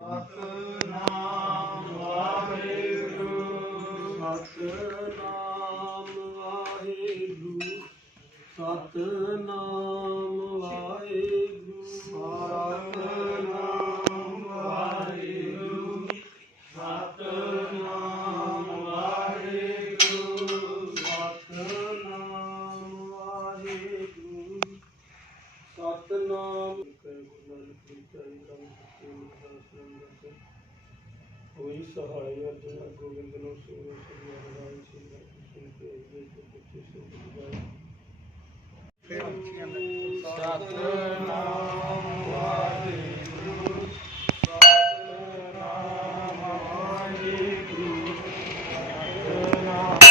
ਸਤਿਨਾਮ ਵਾਹਿਗੁਰੂ ਸਤਿਨਾਮ ਵਾਹਿਗੁਰੂ ਸਤਿਨਾਮ ਵਾਹਿਗੁਰੂ ਸਤਿਨਾਮ ਵਾਹਿਗੁਰੂ ਸਤਿਨਾਮ ਵਾਹਿਗੁਰੂ ਸਤਿਨਾਮ ਵਾਹਿਗੁਰੂ ਸਤਿਨਾਮ ਹੋਈ ਸਹਾਈ ਅਰਜਨ ਗੋਬਿੰਦ ਨੂੰ ਸੇਵਾ ਸ੍ਰੀ ਹਰਿ ਸਿੰਘ ਸੁਣ ਕੇ ਅਜੇ ਤੇ ਪਿੱਛੇ ਸੇ ਬੁਝਾਏ ਸਤਿਨਾਮ ਵਾਹਿਗੁਰੂ ਸਤਿਨਾਮ ਵਾਹਿਗੁਰੂ ਸਤਿਨਾਮ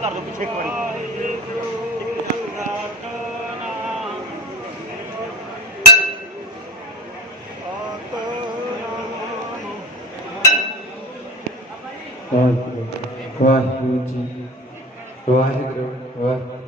कर दो पीछे एक बारी वाहिगुरू जी वाहिगुरू वाहिगुरू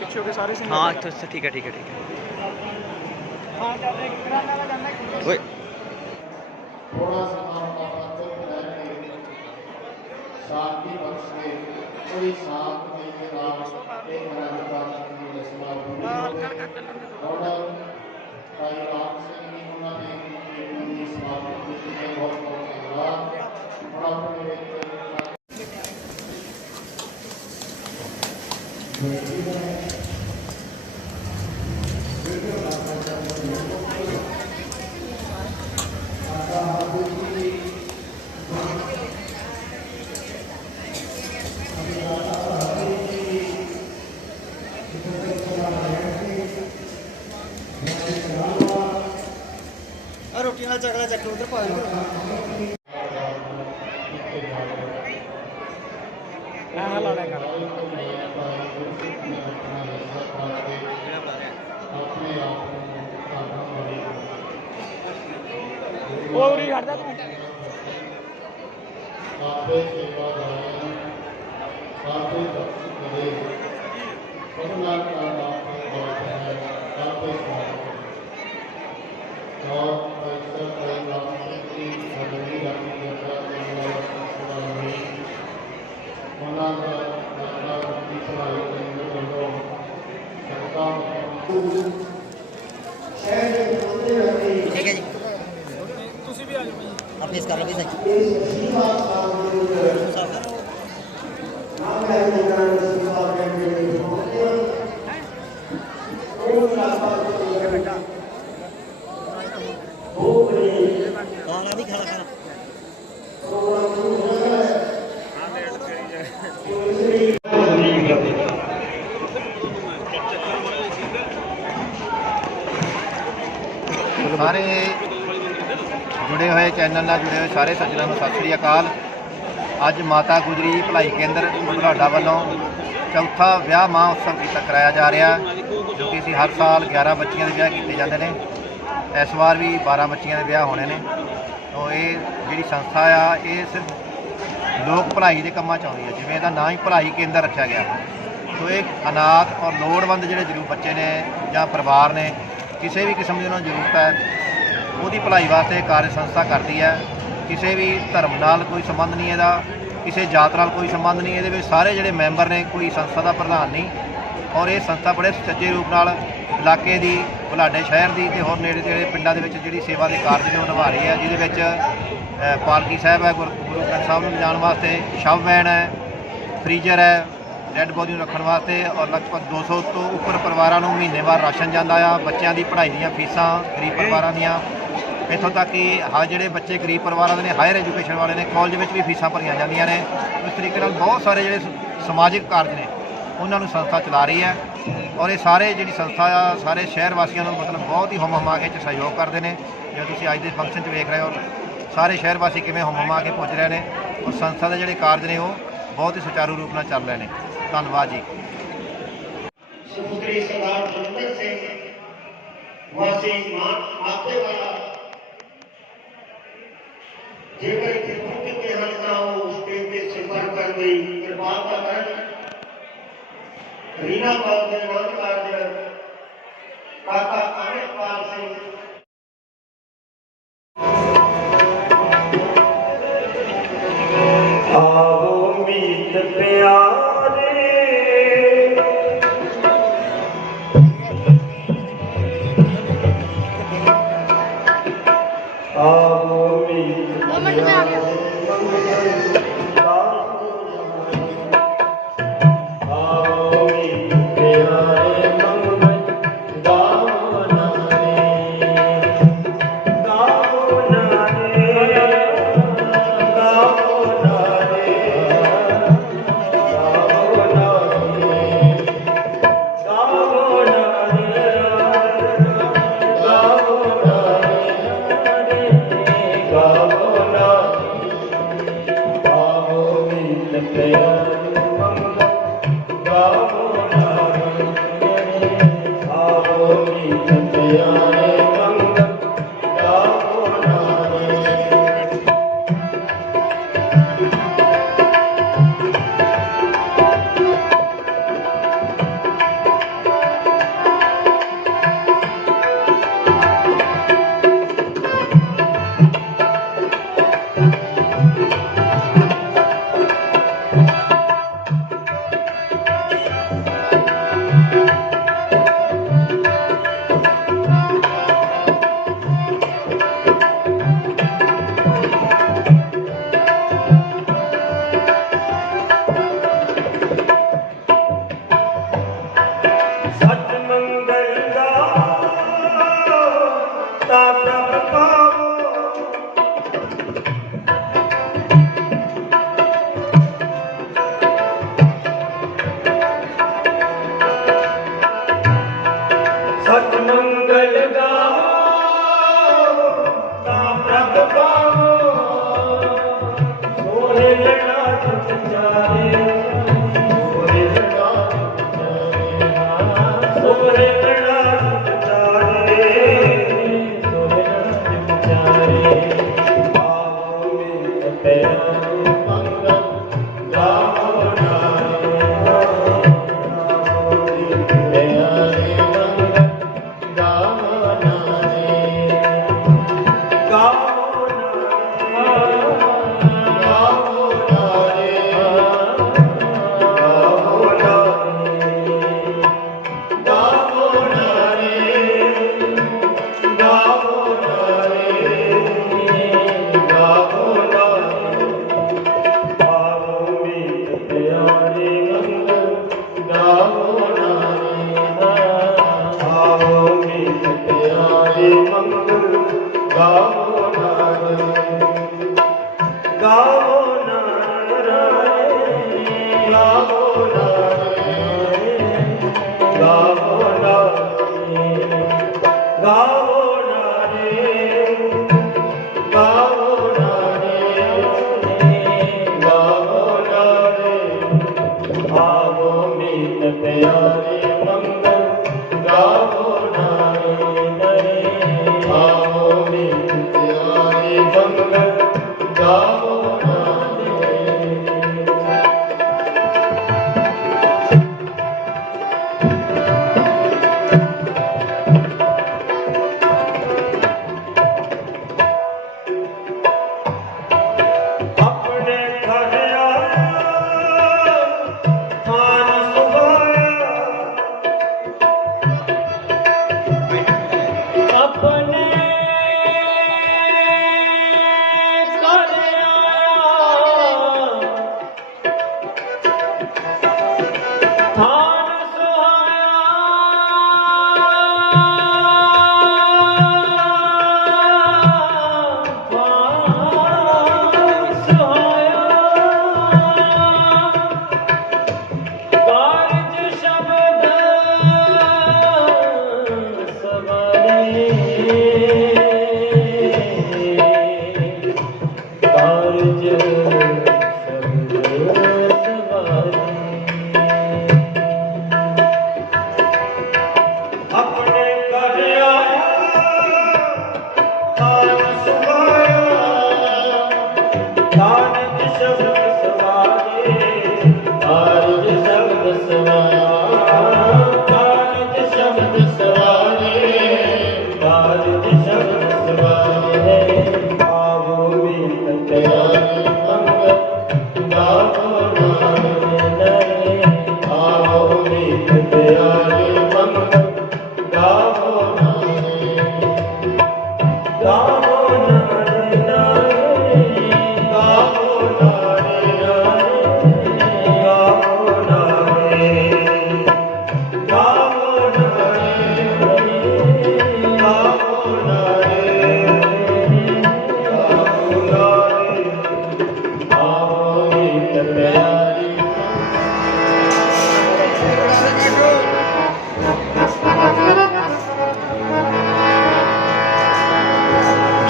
पीछे के सारे हाँ तो ठीक है ठीक है ठीक है थोड़ा शांति बख्श के पूरी शांत के नाम एक राजपाल की रस्मा पूरी हो गई और भाई राम सिंह जी उन्होंने पूरी समाप्ति की है बहुत बहुत धन्यवाद और अपने ਰੋਟੀ ਨਾਲ ਚੱਕਲਾ ਚੱਕ ਉਧਰ ਪਾ ਦੇ ਹਾਂ ਲਾਉਣਾ ਕਰ ਉਹ ਉਰੀ ਖੜਦਾ ਤੂੰ ਆਪੇ ਸੇਵਾਦਾਰਾਂ ਆਪੇ ਕਰੇ ਸਭਨਾ ਦਾ ਨਾਮ ਬਹੁਤ ਹੈ ਆਪੇ ਸਵਾਗਤ ਔਰ ਪੈਸਾ ਕਈ ਨਾਮ ਦੀ ਅਗਲੀ ਰਾਤੀ ਜੱਟਾ ਦੇ ਸੁਣਾਉਣੀ ਉਹਨਾਂ ਦਾ ਨਾਮ ਦੀ ਸੁਣਾਈ ਦੇ ਵੱਲੋਂ ਸਰਕਾਰ ਸ਼ਹਿਰ ਦੇ ਉੱਤੇ ਰਹੀ ਠੀਕ ਹੈ ਜੀ ਤੁਸੀਂ ਵੀ ਆ ਜਾਓ ਭਾਈ आप फेस कर लो भाई खाना भी खाना खाना ਸਾਰੇ जुड़े हुए चैनल ਨਾਲ जुड़े हुए सारे सज्जनों ਨੂੰ ਸਤਿ ਸ੍ਰੀ ਅਕਾਲ। ਅੱਜ ਮਾਤਾ ਗੁਜਰੀ ਭਲਾਈ ਕੇਂਦਰ ਬੁਢਲਾਡਾ ਵੱਲੋਂ ਚੌਥਾ ਵਿਆਹ ਮਹਾਉਤਸਵ ਕੀਤਾ ਕਰਾਇਆ ਜਾ ਰਿਹਾ, ਜੋ ਕਿ ਅਸੀਂ ਹਰ ਸਾਲ 11 ਬੱਚੀਆਂ ਦੇ ਵਿਆਹ ਕੀਤੇ ਜਾਂਦੇ ਨੇ। ਇਸ ਵਾਰ ਵੀ 12 ਬੱਚੀਆਂ ਦੇ ਵਿਆਹ ਹੋਣੇ ਨੇ। तो ये ਜਿਹੜੀ ਸੰਸਥਾ ਆ ਇਹ ਸਿਰਫ ਲੋਕ ਭਲਾਈ ਦੇ ਕੰਮਾਂ 'ਚ ਆਉਂਦੀ ਹੈ, ਜਿਵੇਂ ਇਹਦਾ ਨਾਂ ਹੀ ਭਲਾਈ ਕੇਂਦਰ ਰੱਖਿਆ ਗਿਆ। तो ਇਹ ਅਨਾਥ ਔਰ ਲੋੜਵੰਦ ਜਿਹੜੇ ਜ਼ਰੂਰ ਬੱਚੇ ਨੇ ਜਾਂ ਪਰਿਵਾਰ ਨੇ, ਕਿਸੇ ਵੀ ਕਿਸਮ ਦੀ ਉਹਨਾਂ ਨੂੰ ਜ਼ਰੂਰਤ ਹੈ, ਉਹਦੀ ਭਲਾਈ ਵਾਸਤੇ ਕਾਰਜ ਸੰਸਥਾ ਕਰਦੀ ਹੈ। ਕਿਸੇ ਵੀ ਧਰਮ ਨਾਲ ਕੋਈ ਸੰਬੰਧ ਨਹੀਂ ਇਹਦਾ, ਕਿਸੇ ਜਾਤ ਨਾਲ ਕੋਈ ਸੰਬੰਧ ਨਹੀਂ। ਇਹਦੇ ਵਿੱਚ ਸਾਰੇ ਜਿਹੜੇ ਮੈਂਬਰ ਨੇ, ਕੋਈ ਸੰਸਥਾ ਦਾ ਪ੍ਰਧਾਨ ਨਹੀਂ। ਔਰ ਇਹ ਸੰਸਥਾ ਬੜੇ ਸੁਚੱਜੇ ਰੂਪ ਨਾਲ ਇਲਾਕੇ ਦੀ, ਬੁਢਲਾਡੇ ਸ਼ਹਿਰ ਦੀ ਅਤੇ ਹੋਰ ਨੇੜੇ ਤੇੜੇ ਪਿੰਡਾਂ ਦੇ ਵਿੱਚ ਜਿਹੜੀ ਸੇਵਾ ਦੇ ਕਾਰਜ ਨੇ ਉਹ ਨਿਭਾ ਰਹੀ ਹੈ, ਜਿਹਦੇ ਵਿੱਚ ਪਾਲਕੀ ਸਾਹਿਬ ਹੈ ਗੁਰੂ ਗ੍ਰੰਥ ਸਾਹਿਬ ਨੂੰ ਲਿਜਾਣ ਵਾਸਤੇ, ਸ਼ਵ ਵੈਨ ਹੈ, ਫਰੀਜ਼ਰ ਹੈ ਡੈੱਡ ਬੋਡੀ ਨੂੰ ਰੱਖਣ ਵਾਸਤੇ, ਔਰ ਲਗਭਗ 200 ਤੋਂ ਉੱਪਰ ਪਰਿਵਾਰਾਂ ਨੂੰ ਮਹੀਨੇਵਾਰ ਰਾਸ਼ਨ ਜਾਂਦਾ ਆ। ਬੱਚਿਆਂ ਦੀ ਪੜ੍ਹਾਈ ਦੀਆਂ ਫੀਸਾਂ ਗਰੀਬ ਪਰਿਵਾਰਾਂ ਦੀਆਂ, ਇੱਥੋਂ ਤੱਕ ਕਿ ਜਿਹੜੇ ਬੱਚੇ ਗਰੀਬ ਪਰਿਵਾਰਾਂ ਦੇ ਨੇ, ਹਾਇਰ ਐਜੂਕੇਸ਼ਨ ਵਾਲੇ ਨੇ, ਕਾਲਜ ਵਿੱਚ ਵੀ ਫੀਸਾਂ ਭਰੀਆਂ ਜਾਂਦੀਆਂ ਨੇ। ਇਸ ਤਰੀਕੇ ਨਾਲ ਬਹੁਤ ਸਾਰੇ ਜਿਹੜੇ ਸਮਾਜਿਕ ਕਾਰਜ ਨੇ ਉਹਨਾਂ ਨੂੰ ਸੰਸਥਾ ਚਲਾ ਰਹੀ ਹੈ। ਔਰ ਇਹ ਸਾਰੇ ਜਿਹੜੀ ਸੰਸਥਾ ਆ, ਸਾਰੇ ਸ਼ਹਿਰ ਵਾਸੀਆਂ ਨੂੰ ਮਤਲਬ ਬਹੁਤ ਹੀ ਹੁਮ ਹੁਮਾ ਕੇ ਸਹਿਯੋਗ ਕਰਦੇ ਨੇ। ਜਿਵੇਂ ਤੁਸੀਂ ਅੱਜ ਦੇ ਫੰਕਸ਼ਨ 'ਚ ਵੇਖ ਰਹੇ ਹੋ, ਸਾਰੇ ਸ਼ਹਿਰ ਵਾਸੀ ਕਿਵੇਂ ਹੁਮ ਹੁਮਾ ਕੇ ਪਹੁੰਚ ਰਹੇ ਨੇ, ਔਰ ਸੰਸਥਾ ਦੇ ਜਿਹੜੇ ਕਾਰਜ ਨੇ ਉਹ ਬਹੁਤ ਹੀ ਸੁਚਾਰੂ ਰੂਪ ਨਾਲ ਚੱਲ ਰਹੇ ਨੇ। ਧੰਨਵਾਦ ਜੀ। ਸੁਪੁੱਤਰੀ ਸਰਦਾਰ ਬਲਵਿੰਦਰ ਸਿੰਘ ਵਾਸੀ ਮਾਤੇ ਵਾਲਾ ਜੇਕਰ ਇੱਥੇ ਪਹੁੰਚ ਕੇ ਹਨ ਤਾਂ ਉਹ ਸਟੇਜ ਤੇ ਸੰਪਰਕ ਕਰਨ ਲਈ ਕਿਰਪਾਲਤਾ ਕਰਨ। ਰੀਨਾ ਕੌਰ ਦੇ ਨਾਮ ਕਾਰਜ ਕਾਕਾ ਅਮਿਤਪਾਲ ਸਿੰਘ ਆਵੋ ਮੀਤ ਪਿਆਰੇ ਆਵੋ ਮੀਤ ਪਿਆਰੇ ਗਾਵੋ ਨਾਰੇ ਗਾਵੋ ਨਾਰੇ ਗਾਵੋ ਨਾਰੇ ਗਾਵੋ ਨਾਰੇ ਗਾਵੋ ਨਾਰੇ ਗਾਵੋ ਨਾਰੇ ਗਾਵੋ ਨਾਰੇ ਆਵੋ ਮੀਤ ਪਿਆਰੇ ਮੰਗਲ ਗਾਵੋ ਨਾਰੇ ਆਵੋ ਮੀਤ ਪਿਆਰੇ ਮੰਗਲ ਗਾਵੋ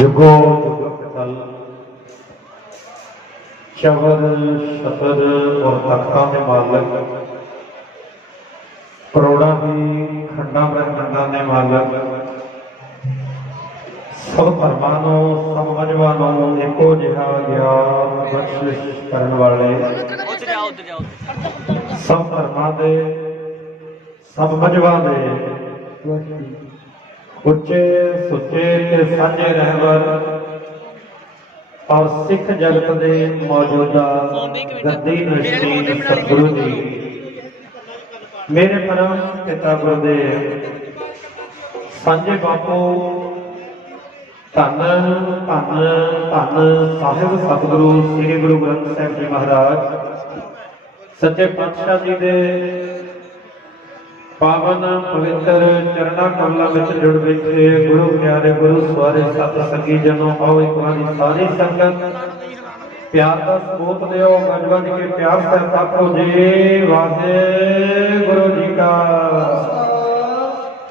जुगो फल शबर शतर और तख्ता में मालक करोड़ा भी खंडा ब्रह्मांडा ने मालक सब धर्मां नूं सब मजहबां नूं एको जिहा ज्ञान बख्शिश करन वाले सब धर्मां दे सब मजहबां दे उच्चे सुचे ते साझे रहबर और सिख जगत दे मौजूदा गद्दी नशीन सतगुरु जी मेरे परम पिता गुरुदेव सांझे बापू धन धन धन साहिब सतगुरु श्री गुरु ग्रंथ साहिब जी महाराज सच्चे पातशाह जी दे पावन पवित्र चरणा कमलों में जुड़ बैठे गुरु प्यारे गुरु सवारे सत संगी जनों आओ एक बार सारी संगत प्यार का स्रोत देओ गजबज के प्यार से ताको जी वाहे गुरु जी का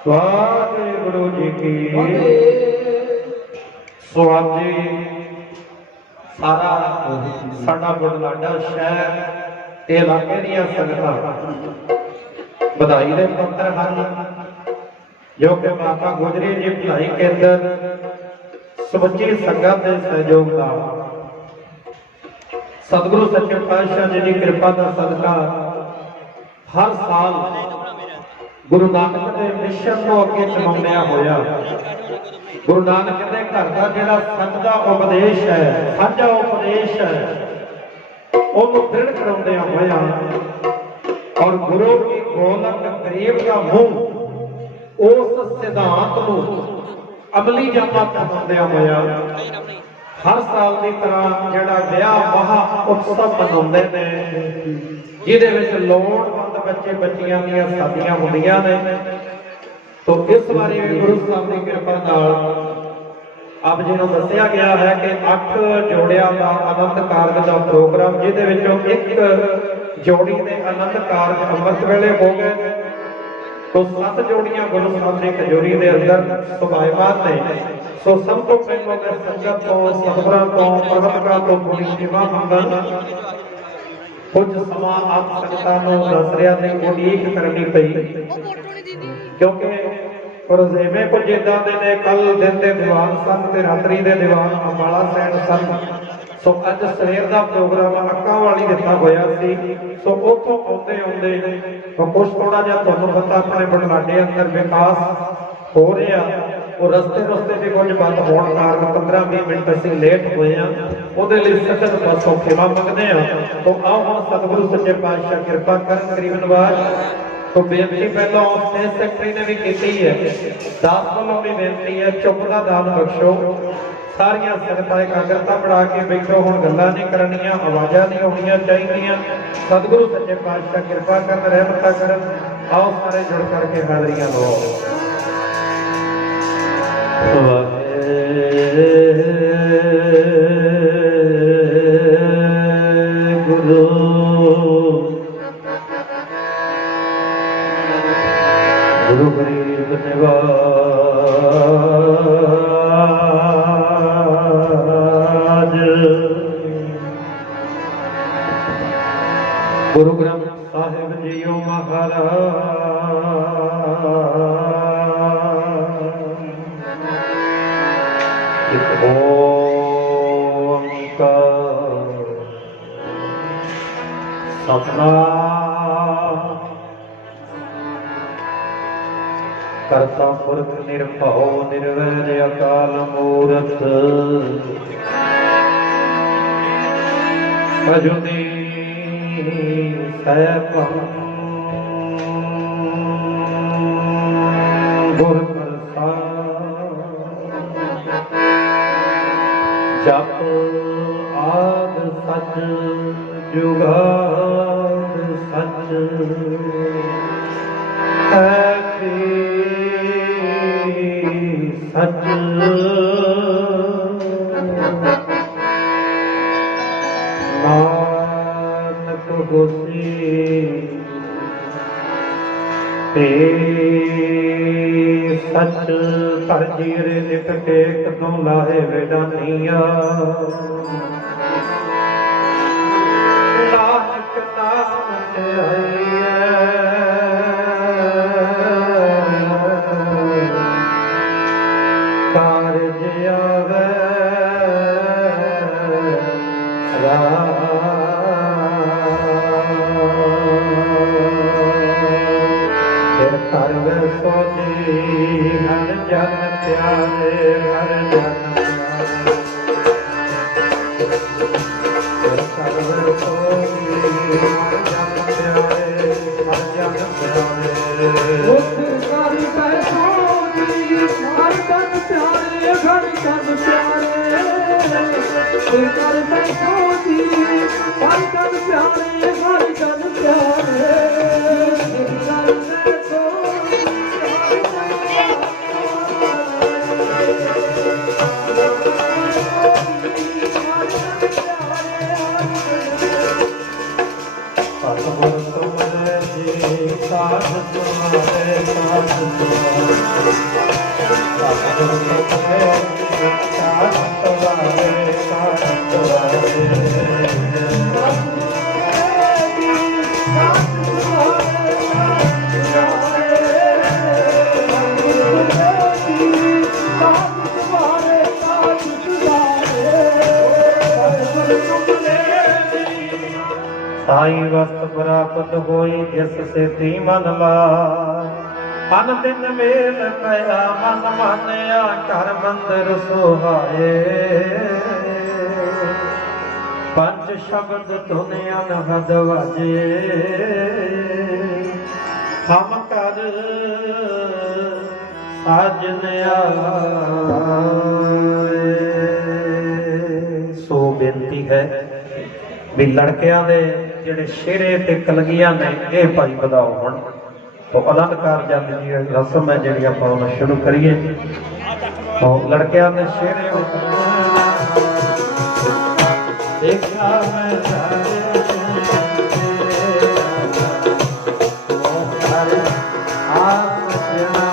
वाहे गुरु जी की सो आप जी सारा साडा बुढ़लाडा शहर इलाके दियां संगतां बधाई दे पत्र हैं जो कि माता गुजरी जी भलाई केंद्र समुची संगत के सहयोग का सतगुरु सच्चे पातशाह जी की कृपा का सदका हर साल गुरु नानक के मिशन को अगे चलाउंदिया होया गुरु नानक के घर का जिहड़ा सच दा उपदेश है साझा उपदेश है उहनूं दृढ़ कराउंदिया होया और गुरु की गोलक करीब का मुंह उस सिद्धांत को अमली जामा करवाउंदिया होया हर साल की तरह जिहड़ा विआह महा उत्सव मनाउंदे ने जिहदे विच लोड़वंद बच्चे बच्चियां दीयां शादियां हुंदियां ने तो इस बारी गुरु साहब की कृपा नाल ਆਪ ਜੀ ਨੂੰ ਦੱਸਿਆ ਗਿਆ ਹੈ ਕਿ 8 ਜੋੜਿਆਂ ਦਾ ਆਨੰਦ ਕਾਰਜ ਦਾ ਪ੍ਰੋਗਰਾਮ, ਜਿਹਦੇ ਵਿੱਚੋਂ ਇੱਕ ਜੋੜੀ ਦੇ ਆਨੰਦ ਕਾਰਜ ਅੰਮ੍ਰਿਤ ਵੇਲੇ ਹੋ ਗਏ, तो 7 जोड़ियां गुरु साहब ने खजूरी के अंदर सुभायमान ने। सो सब तो पहले मैं संगत तो सतगुरां तो प्रवतकां तो थोड़ी सेवा मंगन कुछ समा आप संगतां नूं दस रिहा ते उਡੀਕ करनी पई, क्योंकि रोजेमे कुछ इदां दे ने। कल दिन दे दीवान सन ते रात्रि दे दीवान अंबाला सैन सन। सो अज सवेर का प्रोग्राम अक्का वाली दिता होया सी। सो उतों आउंदे आउंदे तो कुछ थोड़ा जिहा तुहानूं पता अपने बरनाडे अंदर विकास हो रहा, और रस्ते भी कुछ बंद होने कारण 15-20 मिनट असीं लेट होए हैं। उहदे लई सख्त पासों खेमा मंगदे हां। तो आओ हुण सतगुरु सच्चे पातशाह किरपा करन करीब नवाज। तो बेनती पहलों स्टेज सैकटरी ने भी की है, दास वालों भी बेनती है, चुप का दान बख्शो। सारिया संगतां एकाग्रता बढ़ा के बैठो, हुण गल्लां नहीं करनियां, आवाज़ां नहीं होणियां चाहीदियां। सतगुरु सच्चे पातशाह किरपा करन, रहमतां करन। आओ सारे जुड़ करके हाज़रियां लो। गुरु गुरु गरीब निवाज गुरु ग्रंथ साहिब जीओ महाराज एक ओंकार सतनाम करता पुरख निर्भव निर्वैर अकाल मूरत अजुनी सैभं गुर प्रसाद जप आद सच जुगाद सच सच नानक होसी ते सच तर जीरे नित टेक तू लाहे वेदानिया नानक नाम ध्याइए कारज आवे फिर कर वे सोची घर जन प्यारे घर जन प्यारे फिर कर वे सोची घर जन प्यारे घर जन प्यारे घर जन प्यारे घर जन प्यारे कर बैठोजी घर जन प्यारे घर जन प्यारे कर बैठो सतगुर तुम्हारे जी साथ तुम्हारे साथ तुम्हारे सतगुर तुम्हारे साथ तुम्हारे साथ तुम्हारे साई वस्त प्राप्त होई जिस से ती मन ला मन दिन मेल कया मन मानया घर मंदिर सुहाए पंच शब्द धुन अनहद वाजे हम कर साजन आए। सो बेनती है भी लड़कियां दे ਜਿਹੜੇ ਸ਼ੇਰੇ ਤੇ ਕਲਗੀਆਂ ਨੇ ਇਹ ਭਾਈ ਵਧਾਓ ਹੁਣ। तो आनंद कारजां दी रस्म है जी आप शुरू करिए। ਉਹ ਲੜਕਿਆਂ ਦੇ ਸ਼ੇਰੇ ਦੇਖਾ ਮੈਂ ਸਾਰੇ ਉਹ ਹਰ ਆਪ ਜਨਾ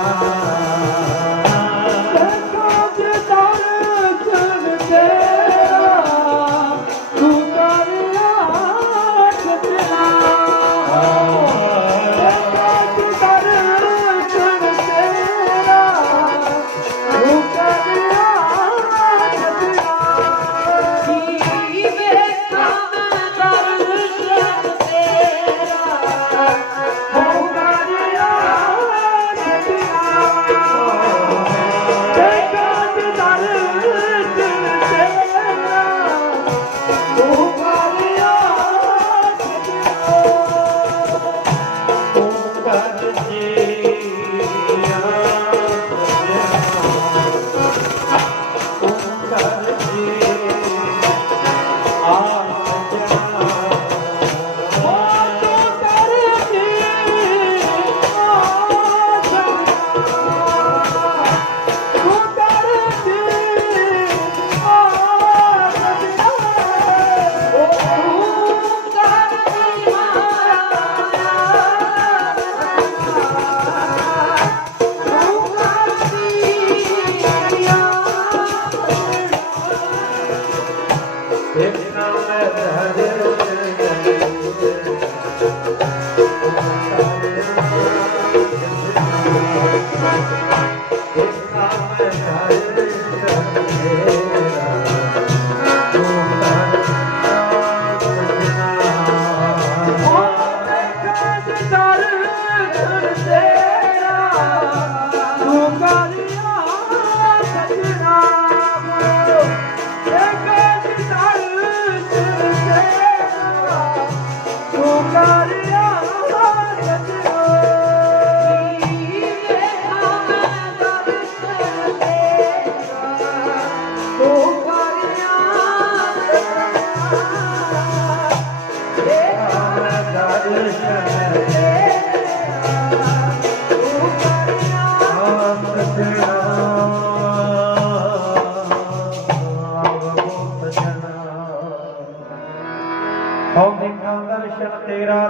ਦਰਸ਼ਨ ਤੇਰਾ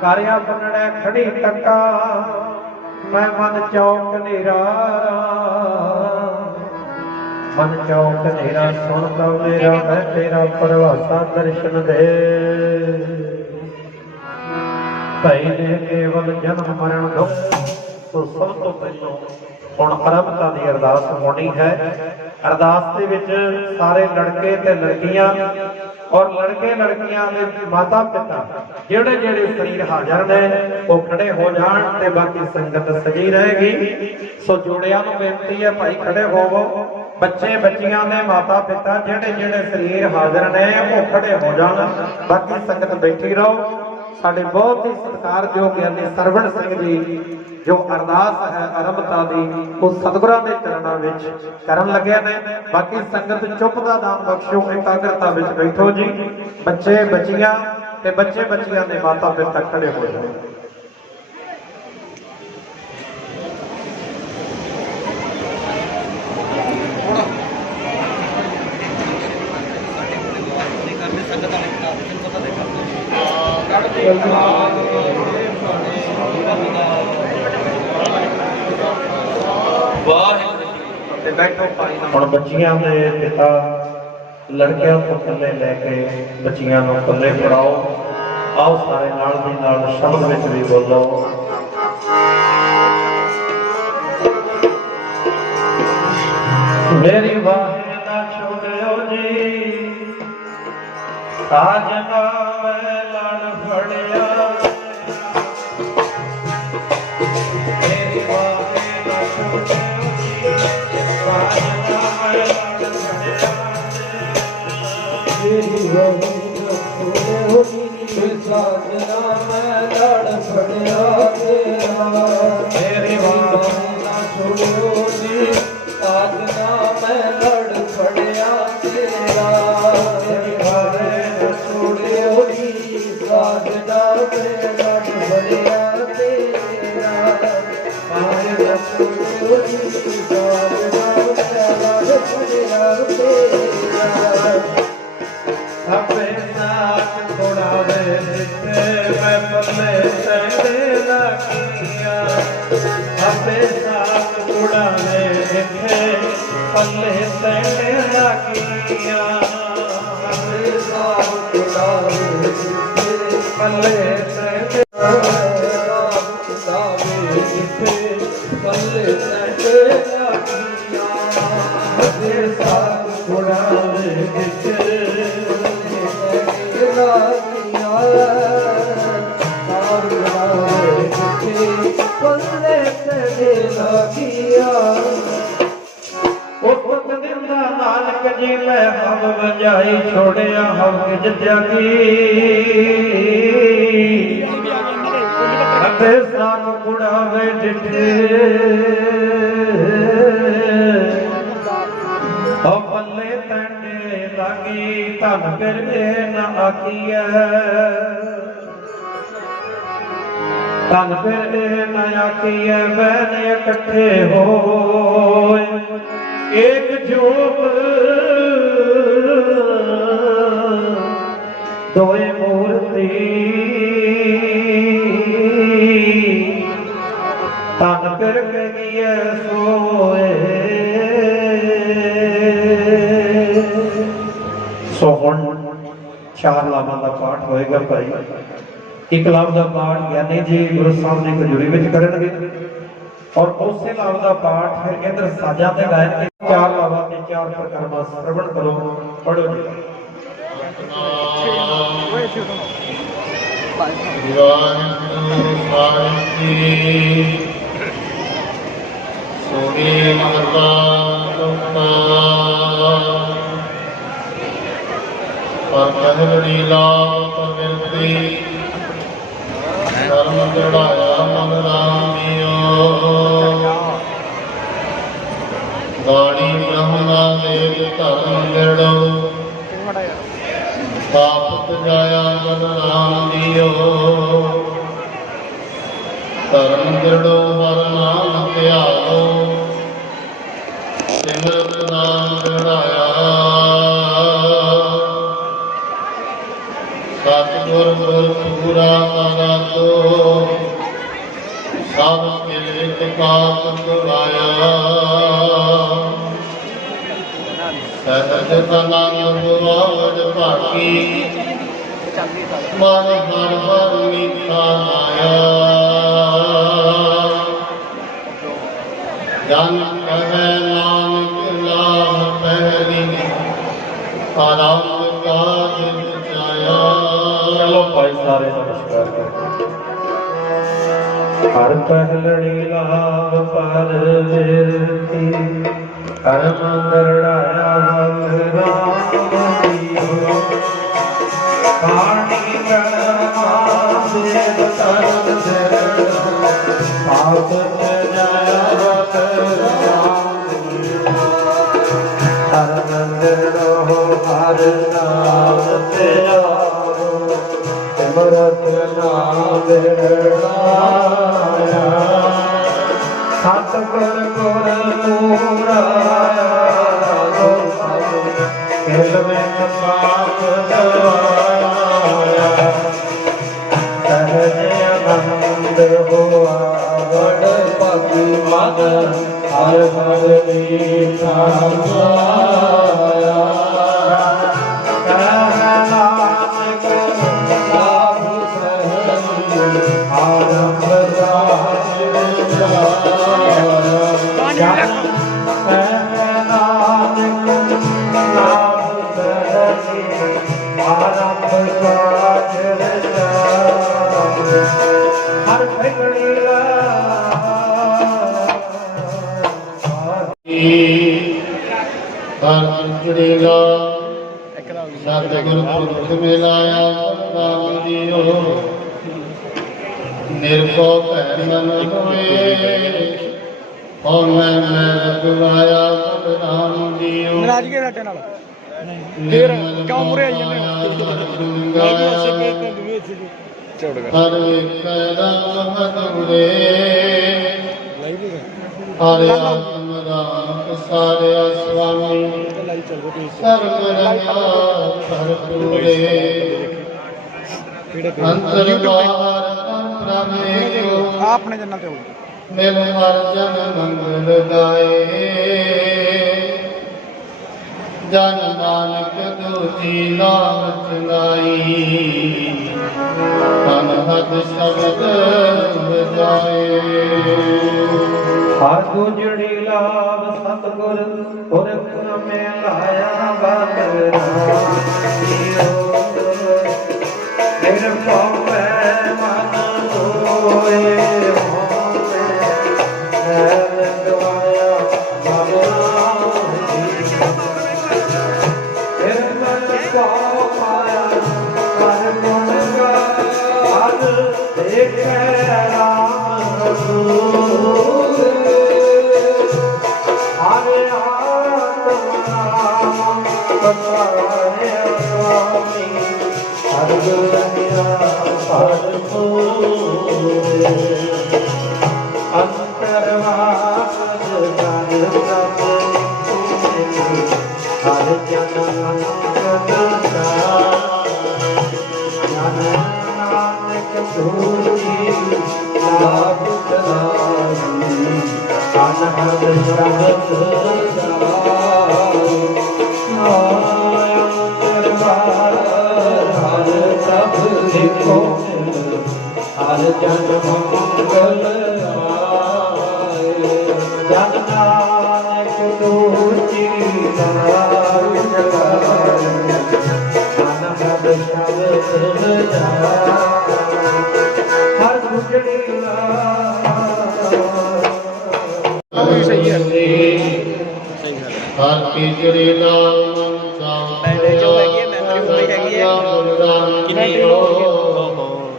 ਕਾਰਿਆ ਬੰਨੜੈ ਖੜੀ ਟੱਕਾ ਮੈਂ ਮਨ ਚੌਕ ਨੇਰਾ ਮਨ ਚੌਕ ਨੇਰਾ ਸੁਣਦਾ ਮੇਰਾ ਮੈਂ ਤੇਰਾ ਪਰਵਾਸਾ ਦਰਸ਼ਨ ਦੇ ਭਾਈ ਨੇ ਕੇਵਲ ਜਨਮ ਮਰਨ ਦੁੱਖ ਤੋਂ ਸਭ ਤੋਂ ਪਹਿਲਾਂ ਹੁਣ ਪਰਮਤਾ ਦੀ ਅਰਦਾਸ ਹੋਣੀ ਹੈ। ਅਰਦਾਸ ਦੇ ਵਿੱਚ ਸਾਰੇ ਲੜਕੇ ਤੇ ਲੜਕੀਆਂ ਔਰ ਲੜਕੇ ਲੜਕੀਆਂ ਦੇ ਮਾਤਾ ਪਿਤਾ ਜਿਹੜੇ ਜਿਹੜੇ ਸਰੀਰ ਹਾਜ਼ਰ ਨੇ ਉਹ ਖੜੇ ਹੋ ਜਾਣ ਤੇ ਬਾਕੀ ਸੰਗਤ ਸਜੀ ਰਹੇਗੀ। ਸੋ ਜੋੜਿਆਂ ਨੂੰ ਬੇਨਤੀ ਹੈ ਭਾਈ ਖੜੇ ਹੋਵੋ, ਬੱਚੇ ਬੱਚੀਆਂ ਦੇ ਮਾਤਾ ਪਿਤਾ ਜਿਹੜੇ ਜਿਹੜੇ ਸਰੀਰ ਹਾਜ਼ਰ ਨੇ ਉਹ ਖੜੇ ਹੋ ਜਾਣ, ਬਾਕੀ ਸੰਗਤ ਬੈਠੀ ਰਹੋ। ਸਾਡੇ ਬਹੁਤ ਹੀ ਸਤਿਕਾਰਯੋਗ ਗਿਆਨੀ ਸਰਵਣ ਸਿੰਘ ਜੀ ਜੋ ਅਰਦਾਸ ਹੈ ਅਰੰਭਤਾ ਦੀ ਉਹ ਸਤਿਗੁਰਾਂ ਦੇ ਚਰਨਾਂ ਵਿੱਚ ਕਰਨ ਲੱਗੇ ਨੇ। ਬਾਕੀ ਸੰਗਤ ਚੁੱਪ ਦਾ ਦਾਨ ਬਖਸ਼ੋ, ਇਕਾਗਰਤਾ ਵਿੱਚ ਬੈਠੋ ਜੀ। ਬੱਚੇ ਬੱਚੀਆਂ ਤੇ ਬੱਚੇ ਬੱਚੀਆਂ ਦੇ ਮਾਤਾ ਪਿਤਾ ਖੜੇ ਹੋ ਜਾਓ। ਹੁਣ ਬੱਚੀਆਂ ਦੇ ਪਿਤਾ ਲੜਕਿਆਂ ਤੋਂ ਪੱਲੇ ਲੈ ਕੇ ਬੱਚੀਆਂ ਨੂੰ ਪੱਲੇ ਫੜਾਓ। ਆਓ ਸਾਰੇ ਨਾਲ ਦੀ ਨਾਲ ਸ਼ਬਦ ਵਿੱਚ ਵੀ ਬੋਲੋ। ਮੇਰੀ ਵਾਹੇ ਨਾ ਛੋੜਿਓ ਜੀ ਸਾਜਨਾ ਮੈਂ ਲੜ ਫੜਿਆ, ਮੇਰੀ ਵਾਹੇ ਨਾ ਛੋੜਿਓ ਜੀ ਸਾਜਨਾ ਮੈਂ ਲੜ ਫੜਿਆ, ਮੇਰੀ ਵਾਹੇ ਨਾ ਛੋੜਿਓ ਜੀ ਸਾਜਨਾ ਮੈਂ ਲੜ ਫੜਿਆ ਤੇਰਾ, ਮੇਰੀ ਵਾਹੇ ਨਾ ਛੋੜਿਓ ਜੀ ਸਾਜਨਾ ਮੈਂ ਲੜ ਫੜਿਆ ਤੇਰਾ, ਮੇਰੀ ਵਾਹੇ ਨਾ ਛੋੜਿਓ ਜੀ ਸਾਜਨਾ ਮੈਂ ਲੜ ਫੜਿਆ ਤੇਰਾ, ਮਾਰੇ ਆਪੇ ਸਾਥ ਥੋੜਾਵੇ ਜਿੱਥੇ ਮੈਂ ਪੱਲੇ ਸਹਿਦੇ ਲੱਗੀਆਂ ਆਪੇ ਸਾਥ ਥੋੜਾਵੇ ਜਿੱਥੇ ਪੱਲੇ ਸਹਿਦੇ ਲੱਗੀਆਂ ਆਪੇ ਸਾਥ ਥੋੜਾਵੇ ਜਿੱਥੇ ਪੱਲੇ ਸਹਿਦੇ ਜਿੱਥੇ ਪੱਲੇ ਸਹਿਦੇ ਲੱਗੀਆਂ ਆਪੇ ਸਾਥ ਥੋੜਾਵੇ ਜਿੱਥੇ ਨਾਨਕ ਜੀ ਮੈਂ ਹਮ ਵਜਾਈ ਛੋੜਿਆ ਹਮ ਕਿਜ ਤਿਆਗੀ ਅਤੇ ਸਾਨੂੰ ਗੁੜਾਵੇ ਡਿਠੇ ਉਹ ਪੱਲੇ ਤੰਡੇ ਲਾਗੀ ਧਨ ਫਿਰ ਇਹ ਨਾ ਆਖੀਐ ਧਨ ਫਿਰ ਇਹ ਨਾ ਆਖੀਐ ਬੈਨ ਇਕੱਠੇ ਹੋਏ ਏਕ ਜੋਤ ਦੋਏ ਮੂਰਤੀ ਧਨ ਫਿਰ ਕਹੀਐ ਸੋਏ ਸੋ ਹੁਣ ਚਾਰ ਲਾਵਾਂ ਦਾ ਪਾਠ ਹੋਏਗਾ ਭਾਈ ਇੱਕ ਲਾਭ ਦਾ ਪਾਠ ਗਿਆਨੀ ਜੀ ਗੁਰੂ ਸਾਹਿਬ ਦੀ ਹਜ਼ੂਰੀ ਵਿੱਚ ਕਰਨਗੇ ਔਰ ਉਸੇ ਲਾਭ ਦਾ ਪਾਠ ਫਿਰ ਇਧਰ ਸਾਜਾਂ ਤੇ ਗਾਇਨ ਕੇ ਚਾਰ ਲਾਵਾਂ ਤੇ ਚਾਰ ਪ੍ਰਕਰਮਾਂ ਸਰਵਣ ਕਰੋ ਪੜੋ ਜੀ ਵਾਹਿਗੁਰੂ ਸਾਹਿਬ ਜੀ ਸੋਹੀ ਮਹਲਾ ਚੌਥਾ ਪਰ ਪਹਿਲੀ ਲਾਭ ਪਵਿਰਤੀ ਧਰਮ ਚੜਾਇਆ ਮਨ ਰਾਮਿਓ ਗਾੜੀ ਬ੍ਰਹਮਾ ਦੇਵ ਧਰਮ ਜੜੋ ਤਾਪਤ ਜਾਇਆ ਮਨ ਰਾਮ ਦਿਓ ਧਰਮ ਜੜੋ ਹਰ ਨਾਮ ਧਿਆਓ ਸਿਮਰਤ ਨਾਮ ਜੜਾਇਆ ਸਤਿਗੁਰ ਗੁਰਪੂਰਾ ਆਰਾਧੋ ਸਭ ਮਿਲ ਵਿੱਚ ਪਾਪ ਗਵਾਇਆ ਸਹਿਜ ਆਨੰਦ ਬੁਆਵਜ ਭਾਗੀ ਮਨ ਹਰ ਹਰ ਮੀਠਾ ਮਾਇਆ ਜਨ ਕਹੈ ਨਾਨਕ ਨਾਮ ਪਹਿਲੀ ਆਨੰਦ ਕਾਜ ਬਚਾਇਆ ਚਲੋ ਭਾਈ ਸਾਰੇ ਨਮਸਕਾਰ ਕਰੋ ਹਰ ਪਹਿਲੜੀ ਲਾਭ ਪਰ ਵਿਰਤੀ ਹਰ ਮੰਗੜਾਇਆ ਰਾਮ ਦੀਓ ਪਾਣੀ ਬ੍ਰਹਮਾ ਦੇਵ ਤਰਨ ਸਿਰ ਪਾਪ ਜਾਇਆ ਰਤ ਰਾਮ ਦੀਓ ਹਰ ਮੰਗੜੋ ਹਰ ਨਾਮ ਤੇ ਆਵੋ ਸਿਮਰਤ ਨਾਮ ਵਿਰਲਾਇਆ ਸਤਿਗੁਰ ਗੁਰਪੂਰਾ ਦੋ ਖੇਲ ਵਿੱਚ ਪਾਪ ਗਵਾਇਆ ਸਹਿਜ ਆਨੰਦ ਹੋਆ ਵਡ ਭਾਗੀ ਮਨ ਹਰ ਹਰ ਲੀਲਾ ਗਾਇਆ ਸਤਿਗੁਰ ਪੁਰਖ ਮਿਲਾਇਆ ਨਾਮ ਜੀਓ ਨਿਰਭਉ ਭੈ ਮਨ ਹੋਏ ਔ ਮੈਂ ਰਗਵਾਇਆ ਨਾਮ ਜੀਓ ਨਾਰਾਜ਼ਗੀ ਹੈ ਸਾਡੇ ਨਾਲ ਫੇਰ ਕਿਉਂ ਮੁਰੇ ਆਈ ਜਾਂਦੇ ਹਰ ਵੇਖ ਰਾਮ ਹਦੂਰੇ ਲਾਈਵ ਹੈ ਹਰਿ ਆਤਮ ਰਾਮ ਸਾਰਿਆ ਸੁਆਮੀ ਲਾਈਵ ਚੱਲ ਰਹੀ ਸਰਬ ਰਹਾ ਭਰਪੂਰੇ ਅੰਤਰ ਬਾਹਰ ਪ੍ਰਮੇਯੋ ਆਪਣੇ ਜਨਾਂ ਤੇ ਹੋਊ ਮਿਲ ਹਰ ਜਨ ਮੰਗਲ ਗਾਏ ਜਨ ਨਾਨਕ ਦੂਜੀ ਨਾਮ ਚਲਾਈ ਅਨਹਦ ਸ਼ਬਦ ਵਜਾਏ ਹਰ ਗੁਜੜੀ ਲਾਭ ਸਤਿਗੁਰ ਪੁਰਖ ਮੇ ਲਾਇਆ ਬਾਦਰ ਮੇਰੇ ਪਾਪੈ ਮਨ ਹੋਏ ਹਰ ਜਨ ਮੰਗਲ ਆਏ ਜਨ ਨਾਨਕ ਦੂਜੀ ਨਾਮ ਜਪਾਏ ਅਨਹਦ ਸ਼ਬਦ ਜਾਏ ਹਰ ਗੁਜੜੀ ਵੀ ਸਹੀ ਹੈ ਹਰ ਕੀ ਜੜੀ ਨਾਮ ਬੈਟਰੀ ਜੋ ਹੈਗੀ ਹੈ ਮੈਮਰੀ ਉਹ ਵੀ ਹੈਗੀ ਹੈ ਕਿੰਨੀ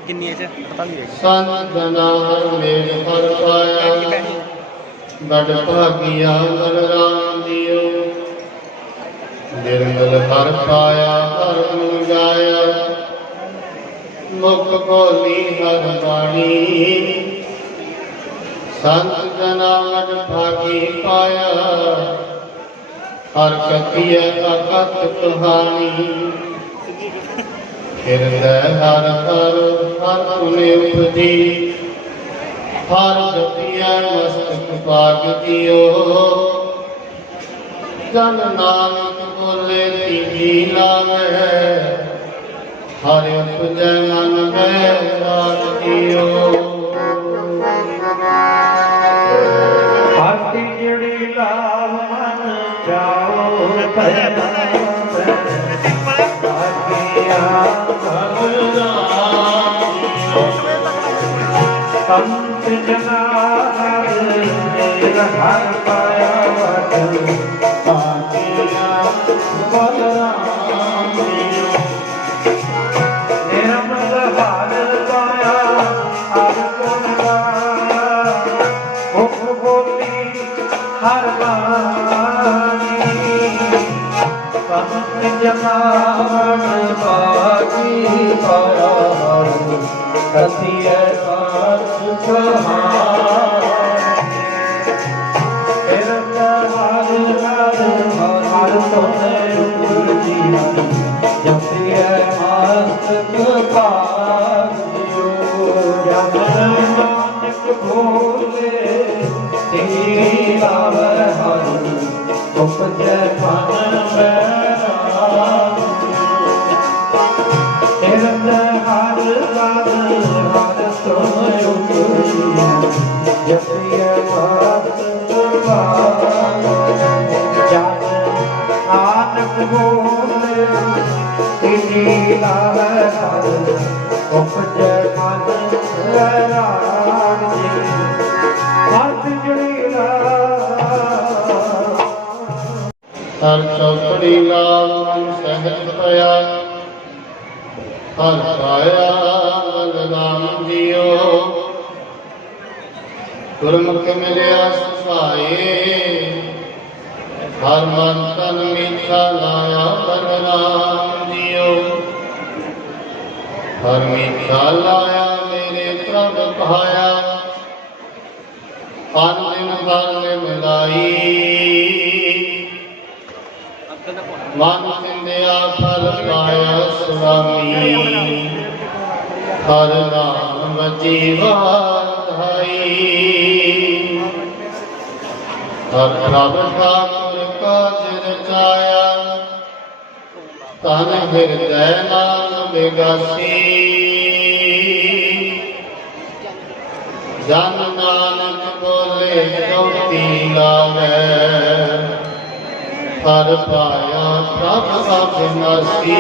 ਕਿੰਨੀ ਹੈ ਪਤਾ ਨਹੀਂ ਹੈ ਸੰਤ ਜਨਾ ਹਰ ਮੇਲ ਹਰ ਪਾਇਆ ਬੜ ਭਾਗੀਆ ਬਲਰਾਮ ਦਿਓ ਨਿਰਮਲ ਹਰ ਪਾਇਆ ਹਰ ਨੂੰ ਜਾਇਆ ਮੁਖ ਬੋਲੀ ਹਰ ਬਾਣੀ ਸੰਤ ਜਨਾ ਬੜ ਭਾਗੀ ਪਾਇਆ ਹਰ ਕਥਿਐ ਅਕਥ ਕਹਾਣੀ ਹਿਰਦੈ ਹਰ ਹਰ ਹਰ ਗੁਣੇ ਉਪਜੀ ਹਰ ਜਪਿਐ ਮਸਤਕ ਪਾਗ ਦਿਓ ਜਨ ਨਾਨਕ ਬੋਲੇ ਤੀਜੀ ਲਾਵੈ ਹਰ ਉਪਜੈ ਮਨ ਮੈਂ ਰਾਗ ਦਿਓ ਹਰ ਕੀ ਜਿਹੜੀ ਲਾਭ ਮਨ ਚਾਓ ਭੈ ਸੰਤ ਜਨਾ ਹਰ ਪਾਇਆ ਵਟ ਪਾਕਿਆ ਬਲਰਾਮ ਨਿਰਮਲ ਹਰ ਪਾਇਆ ਹਰ ਗੁਣ ਗਾਇਆ ਮੁਖ ਬੋਲੀ ਹਰ ਬਾਣੀ ਸੰਤ ਜਨਾ ਪਾਗੀ ਪਾਇਆ ਕਥਿਐ ਸਾਚ ਕਹਾਣੀ ਹਿਰਦ ਹਰ ਹਰ ਤੁਮੇ ਉਪਜੀ ਜਪਿਐ ਮਸਤਕ ਭਾਗਿਓ ਜਨ ਨਾਨਕ ਭੋਲੇ ਤੇਰੀ ਲਾਵੈ ਹਰ ਉਪਜੈ ਮਨ ਮੈਂ ਹਿਰਦ ਹਰ ਹਰ ਤੁਮੇ ਉਪਜੀ ਜਪਿਐ ਮਸਤਕ ਭਾਗਿਓ ਜਨ ਨਾਨਕ ਭੋਲੇ ਤੇਰੀ ਲਾਵੈ ਹਰ ਉਪਜੈ ਮਨ ਰਾਗ ਜੀ ਹੱਥ ਜੁੜੀ ਲਾ ਹਰ ਚੌਕੜੀ ਲਾਲ ਸਹਿਜ ਪਿਆ ਹਰ ਪਾਇਆ ਬਲਰਾਮ ਜੀਓ ਗੁਰਮੁਖ ਮਿਲਿਆ ਸੁਭਾਏ ਹਰ ਮਨ ਤਨ ਮੀਠਾ ਲਾਇਆ ਬਲਰਾਮ ਜੀਓ ਹਰ ਮੀਠਾ ਲਾਇਆ ਮੇਰੇ ਪ੍ਰਭ ਭਾਇਆ ਆਨੰਦ ਫਲ ਮਿਲਾਈ ਮਨ ਚਿੰਦਿਆ ਫਲ ਪਾਇਆ ਸੁਆਮੀ ਹਰ ਨਾਮ ਜੀਵਾ ਧਾਈ ਹਰ ਪ੍ਰਭ ਠਾਕੁਰ ਕਾਜ ਰਚਾਇਆ ਤਨ ਹਿਰਦੈ ਨਾਮ ਵਿਗਾਸੀ ਜਨ ਨਾਨਕ ਬੋਲੇ ਜੋਤੀ ਲਾਵੈ ਹਰ ਪਾਇਆ ਪ੍ਰਭ ਅਬਿਨਾਸੀ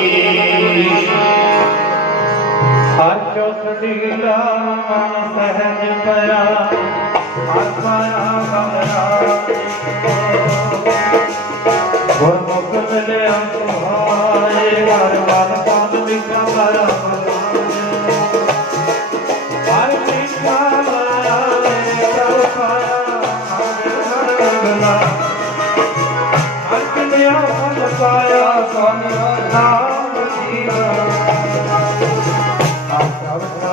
ਹਰ ਚੌਥੜੀਲਾ ਮਨ ਸਹਿਜ ਪਿਆ ਹਰ ਪਾਇਆ ਗਮਰਾ ਗੁਰਮੁਖ ਮਿਲਿਆ ਸੁਹਾਏ ਹਰ ਮਨ ਪਾਨ ਵਿਖਾ ਹਰ ਮਿਠਾ ਹਰ ਪਾਇਆ ਹਰ ਕਿਲਿਆ ਫਲ ਪਾਇਆ ਸੋਨ ਨਾਮ ਜੀਵਾ ਆਪ ਪ੍ਰਭ